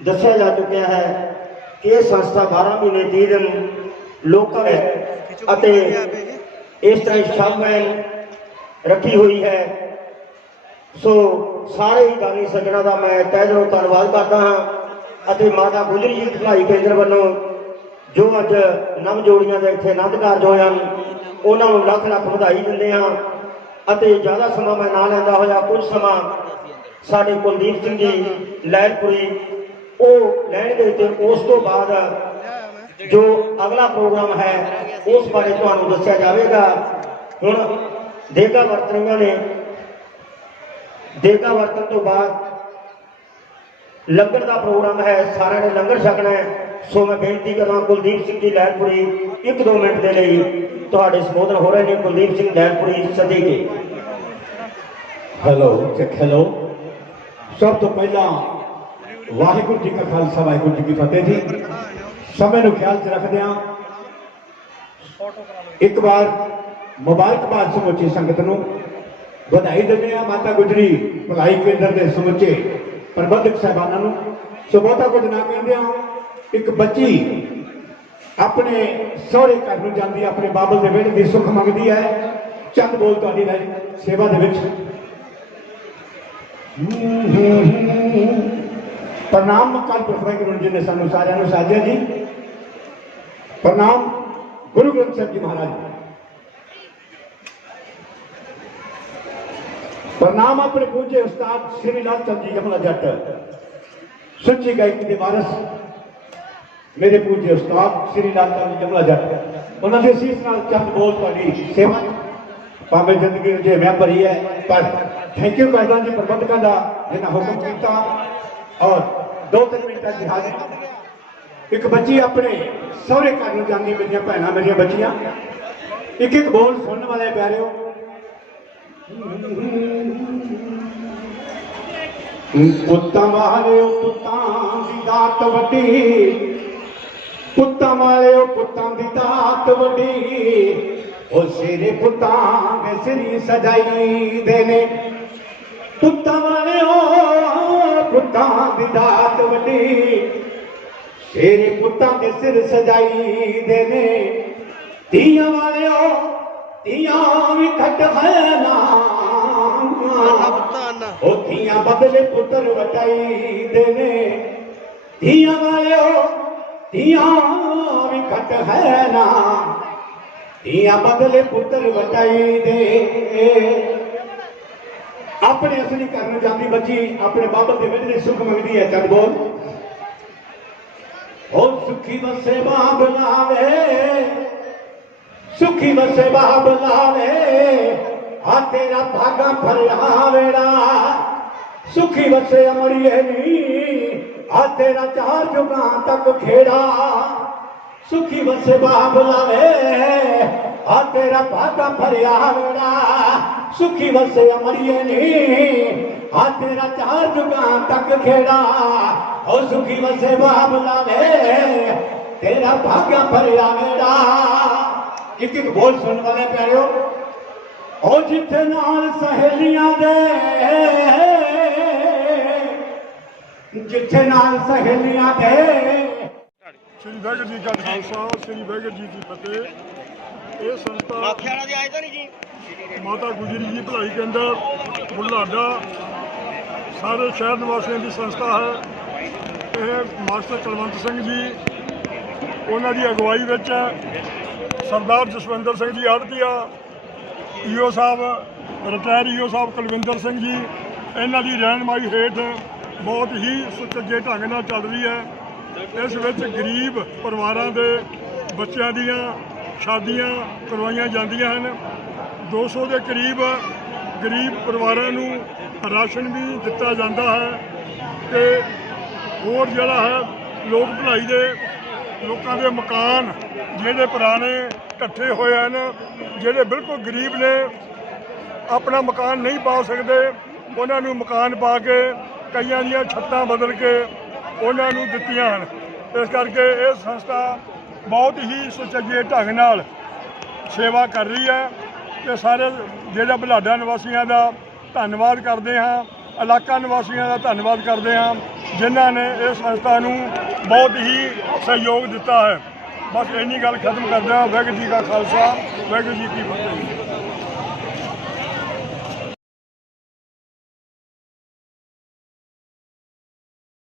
ਦੱਸਿਆ ਜਾ ਚੁੱਕਿਆ ਹੈ ਕਿ ਇਹ ਸੰਸਥਾ 12 ਮਹੀਨੇ 30 ਦਿਨ ਲੋਕਾਂ ਅਤੇ ਇਸ ਤਰ੍ਹਾਂ ਸ਼ਾਮਲ ਰੱਖੀ ਹੋਈ ਹੈ। ਸੋ ਸਾਰੇ ਹੀ ਦਾਨੀ ਸੱਜਣਾਂ ਦਾ ਮੈਂ ਤਹਿ ਦਿਲੋਂ ਧੰਨਵਾਦ ਕਰਦਾ ਹਾਂ ਅਤੇ ਮਾਤਾ ਗੁਜਰੀ ਜੀ ਭਲਾਈ ਕੇਂਦਰ ਵੱਲੋਂ ਜੋ ਅੱਜ ਨਵ ਜੋੜੀਆਂ ਦੇ ਇੱਥੇ ਆਨੰਦ ਕਾਰਜ ਹੋਏ ਹਨ ਉਹਨਾਂ ਨੂੰ ਲੱਖ ਲੱਖ ਵਧਾਈ ਦਿੰਦੇ ਹਾਂ। ਅਤੇ ਜ਼ਿਆਦਾ ਸਮਾਂ ਮੈਂ ਨਾ ਲੈਂਦਾ ਹੋਇਆ ਕੁਝ ਸਮਾਂ ਸਾਡੇ ਕੁਲਦੀਪ ਸਿੰਘ ਜੀ ਲਹਿਲਪੁਰੀ ਉਹ ਲੈਣਗੇ ਤੇ ਉਸ ਤੋਂ ਬਾਅਦ ਜੋ ਅਗਲਾ ਪ੍ਰੋਗਰਾਮ ਹੈ ਉਸ ਬਾਰੇ ਤੁਹਾਨੂੰ ਦੱਸਿਆ ਜਾਵੇਗਾ। ਹੁਣ ਦੇਗਾ ਵਰਤਣੀਆਂ ਨੇ, ਦੇਗਾ ਵਰਤਣ ਤੋਂ ਬਾਅਦ ਲੰਗਰ ਦਾ ਪ੍ਰੋਗਰਾਮ ਹੈ, ਸਾਰਿਆਂ ਨੇ ਲੰਗਰ ਛਕਣਾ ਹੈ। ਸੋ ਮੈਂ ਬੇਨਤੀ ਕਰਾਂ ਕੁਲਦੀਪ ਸਿੰਘ ਜੀ ਲਹਿਲਪੁਰੀ 1-2 ਮਿੰਟ ਦੇ ਲਈ ਤੁਹਾਡੇ ਸੰਬੋਧਨ ਹੋ ਰਹੇ ਨੇ। ਕੁਲਦੀਪ ਸਿੰਘ ਲਹਿਲਪੁਰੀ ਸਦੀ ਕੇ ਹੈਲੋ ਚੈੱਕ ਹੈਲੋ। ਸਭ ਤੋਂ ਪਹਿਲਾਂ ਵਾਹਿਗੁਰੂ ਜੀ ਕਾ ਖਾਲਸਾ ਵਾਹਿਗੁਰੂ ਜੀ ਕੀ ਫਤਿਹ ਜੀ। ਸਮੇਂ ਨੂੰ ਖਿਆਲ 'ਚ ਰੱਖਦਿਆਂ ਇੱਕ ਵਾਰ ਮੁਬਾਰਕਬਾਦ ਸਮੁੱਚੀ ਸੰਗਤ ਨੂੰ ਵਧਾਈ ਦਿੰਦੇ ਆ। ਮਾਤਾ ਗੁਜਰੀ ਭਲਾਈ ਕੇਂਦਰ ਦੇ ਸਮੁੱਚੇ ਪ੍ਰਬੰਧਕ ਸਾਹਿਬਾਨਾਂ ਨੂੰ। ਸੋ ਬਹੁਤਾ ਕੁਝ ਨਾ ਕਹਿੰਦੇ ਆ, ਇੱਕ ਬੱਚੀ ਆਪਣੇ ਸਹੁਰੇ ਘਰ ਨੂੰ ਜਾਂਦੀ, ਆਪਣੇ ਬਾਬਲ ਦੇ ਵਿਹੜੇ ਦੀ ਸੁੱਖ ਮੰਗਦੀ ਹੈ। ਚੰਦ ਬੋਲ ਤੁਹਾਡੀ ਸੇਵਾ ਦੇ ਵਿੱਚ। ਪ੍ਰਣਾਮ ਕੱਲ ਗੁਰੂ ਜੀ ਨੇ ਸਾਨੂੰ ਸਾਰਿਆਂ ਨੂੰ ਸਾਜਿਆ ਜੀ। ਪ੍ਰਣਾਮ ਗੁਰੂ ਗ੍ਰੰਥ ਸਾਹਿਬ ਜੀ ਮਹਾਰਾਜ। ਪ੍ਰਣਾਮ ਆਪਣੇ ਪੂਜੇ ਉਸਤਾਦ ਸ੍ਰੀ ਲਾਲ ਚੰਦ ਜੀ ਯਮਲਾ ਜੱਟ, ਸੱਚੀ ਗਾਇਕੀ ਦੇ ਵਾਰਸ ਮੇਰੇ ਪੂਜੇ ਉਸਤਾਦ ਸ੍ਰੀ ਲਾਲ ਚੰਦ ਜੀ ਯਮਲਾ ਜੱਟ। ਉਹਨਾਂ ਦੇ ਅਸੀਸ ਨਾਲ ਚੰਦ ਬੋਲ ਤੁਹਾਡੀ ਸੇਵਾ ਭਾਵੇਂ ਜ਼ਿੰਦਗੀ ਜੇ ਮੈਂ ਭਰੀ ਹੈ, ਪਰ ਥੈਂਕ ਯੂ ਕਰਦਾ ਜੀ ਪ੍ਰਬੰਧਕਾਂ ਦਾ ਜਿਨ੍ਹਾਂ ਹੁਕਮ ਕੀਤਾ। ਔਰ 2-3 ਮਿੰਟਾਂ ਦੀ ਹਾਜ਼ਰੀ। ਇੱਕ ਬੱਚੀ ਆਪਣੇ ਸਹੁਰੇ ਘਰ ਨੂੰ ਜਾਂਦੀ, ਮੇਰੀਆਂ ਭੈਣਾਂ ਮੇਰੀਆਂ ਬੱਚੀਆਂ, ਇੱਕ ਬੋਲ ਸੁਣਨ ਵਾਲੇ ਪਿਆਰਿਓ। ਪੁੱਤਾਂ ਵਾਲਿਓ ਪੁੱਤਾਂ ਦੀ ਦਾਤ ਵੱਡੀ, ਪੁੱਤਾਂ ਵਾਲਿਓ ਪੁੱਤਾਂ ਦੀ ਦਾਤ ਵੱਡੀ, ਉਹ ਸਿਰੇ ਪੁੱਤਾਂ ਦੇ ਸਿਰੀ ਸਜਾਈ ਦੇ ਨੇ। ਪੁੱਤਾਂ ਵਾਲਿਓ ਪੁੱਤਾਂ ਦੀ ਦਾਤ ਵੱਡੀ, ਸਿਰੇ ਪੁੱਤਾਂ ਦੇ ਸਿਰ ਸਜਾਈ ਦੇ ਨੇ। ਧੀਆਂ ਵਾਲਿਓ ਧੀਆਂ ਵੀ ਘੱਟ ਹੈ ਨਾ, ਉਹ ਧੀਆਂ ਬਦਲੇ ਪੁੱਤਰ ਵਟਾਈ ਦੇ ਨੇ। ਧੀਆਂ ਵਾਲਿਓ ਧੀਆਂ ਵੀ ਘੱਟ ਹੈ ਨਾ, ਧੀਆਂ ਬਦਲੇ ਪੁੱਤਰ ਵਟਾਈ ਦੇ। ਆਪਣੇ ਅਸਲੀ ਘਰ ਨੂੰ ਜਾਂਦੀ ਬੱਚੀ ਆਪਣੇ ਬਾਬਲ ਦੇ ਵਿਹੜੇ ਦੀ ਸੁੱਖ ਮੰਗਦੀ ਹੈ। ਚੱਲ ਬੋਲ। ਉਹ ਸੁਖੀ ਵਸੇ ਬਾਬ ਲਾਵੇ, ਸੁਖੀ ਵਸੇ ਬਾਬ ਲਾਵੇ, ਆ ਤੇਰਾ ਭਾਗਾ ਭਰਿਆ ਵੇੜਾ। ਸੁਖੀ ਵਸੇ ਅਮਰੀਏ ਨੀ, ਆ ਤੇਰਾ 4 ਜੁਗਾਂ ਤੱਕ ਖੇੜਾ। ਸੁਖੀ ਵਸੇ ਬਾਬ ਲਾਵੇ, ਆ ਤੇਰਾ ਭਾਗਾ ਭਰਿਆ ਵੇੜਾ। ਸੁਖੀ ਵਸੇ ਅਮਰੀਏ ਨੀ, ਆ ਤੇਰਾ 4 ਜੁਗਾਂ ਤੱਕ ਖੇੜਾ। ਉਹ ਸੁਖੀ ਵਸੇ ਬਾਬ ਲਾਵੇ, ਤੇਰਾ ਭਾਗਾ ਭਰਿਆ ਵੇੜਾ। ਇੱਕ ਬੋਲ ਸੁਣਨ ਵਾਲੇ ਪਿਆਰਿਓ। ਉਹ ਜਿੱਥੇ ਨਾਲ ਸਹੇਲੀਆਂ ਦੇ ਜਿੱਥੇ ਨਾਲ ਸਹੇਲੀਆਂ ਦੇ ਸ੍ਰੀ ਵਾਹਿਗੁਰੂ ਜੀ ਕਾ ਖਾਲਸਾ ਸ੍ਰੀ ਵਾਹਿਗੁਰੂ ਜੀ ਕੀ ਫਤਿਹ। ਇਹ ਸੰਸਥਾ ਮਾਤਾ ਗੁਜਰੀ ਜੀ ਭਲਾਈ ਕੇਂਦਰ ਬੁਢਲਾਡਾ ਸਾਰੇ ਸ਼ਹਿਰ ਨਿਵਾਸੀਆਂ ਦੀ ਸੰਸਥਾ ਹੈ। ਇਹ ਮਾਸਟਰ ਕੁਲਵੰਤ ਸਿੰਘ ਜੀ ਉਹਨਾਂ ਦੀ ਅਗਵਾਈ ਵਿੱਚ ਸਰਦਾਰ ਜਸਵਿੰਦਰ ਸਿੰਘ ਜੀ ਆੜਤੀਆ, ਈਓ ਸਾਹਿਬ ਰਿਟਾਇਰ ਈਓ ਸਾਹਿਬ ਕੁਲਵਿੰਦਰ ਸਿੰਘ ਜੀ, ਇਹਨਾਂ ਦੀ ਰਹਿਨਮਾਈ ਹੇਠ ਬਹੁਤ ਹੀ ਸੁਚੱਜੇ ਢੰਗ ਨਾਲ ਚੱਲ ਰਹੀ ਹੈ। ਇਸ ਵਿੱਚ ਗਰੀਬ ਪਰਿਵਾਰਾਂ ਦੇ ਬੱਚਿਆਂ ਦੀਆਂ ਸ਼ਾਦੀਆਂ ਕਰਵਾਈਆਂ ਜਾਂਦੀਆਂ ਹਨ। 200 ਦੇ ਕਰੀਬ ਗਰੀਬ ਪਰਿਵਾਰਾਂ ਨੂੰ ਰਾਸ਼ਨ ਵੀ ਦਿੱਤਾ ਜਾਂਦਾ ਹੈ ਤੇ ਹੋਰ ਜਿਹੜਾ ਹੈ ਲੋਕ ਭਲਾਈ ਦੇ ਲੋਕਾਂ ਦੇ ਮਕਾਨ ਜਿਹੜੇ ਪੁਰਾਣੇ ਇਕੱਠੇ ਹੋਏ ਹਨ, ਜਿਹੜੇ ਬਿਲਕੁਲ ਗਰੀਬ ਨੇ, ਆਪਣਾ ਮਕਾਨ ਨਹੀਂ ਪਾ ਸਕਦੇ, ਉਹਨਾਂ ਨੂੰ ਮਕਾਨ ਪਾ ਕੇ ਕਈਆਂ ਦੀਆਂ ਛੱਤਾਂ ਬਦਲ ਕੇ ਉਹਨਾਂ ਨੂੰ ਦਿੱਤੀਆਂ ਹਨ। ਇਸ ਕਰਕੇ ਇਹ ਸੰਸਥਾ ਬਹੁਤ ਹੀ ਸੁਚੱਜੇ ਢੰਗ ਨਾਲ ਸੇਵਾ ਕਰ ਰਹੀ ਹੈ ਤੇ ਸਾਰੇ ਜਿਹੜਾ ਬੁਢਲਾਡਾ ਨਿਵਾਸੀਆਂ ਦਾ ਧੰਨਵਾਦ ਕਰਦੇ ਹਾਂ, ਇਲਾਕਾ ਨਿਵਾਸੀਆਂ ਦਾ ਧੰਨਵਾਦ ਕਰਦੇ ਹਾਂ ਜਿਨ੍ਹਾਂ ਨੇ ਇਸ ਸੰਸਥਾ ਨੂੰ ਬਹੁਤ ਹੀ ਸਹਿਯੋਗ ਦਿੱਤਾ ਹੈ। ਬਸ ਇੰਨੀ ਗੱਲ ਖਤਮ ਕਰਦਾ। ਵਾਹਿਗੁਰੂ ਜੀ ਕਾ ਖਾਲਸਾ ਵਾਹਿਗੁਰੂ ਜੀ ਕੀ ਫਤਿਹ।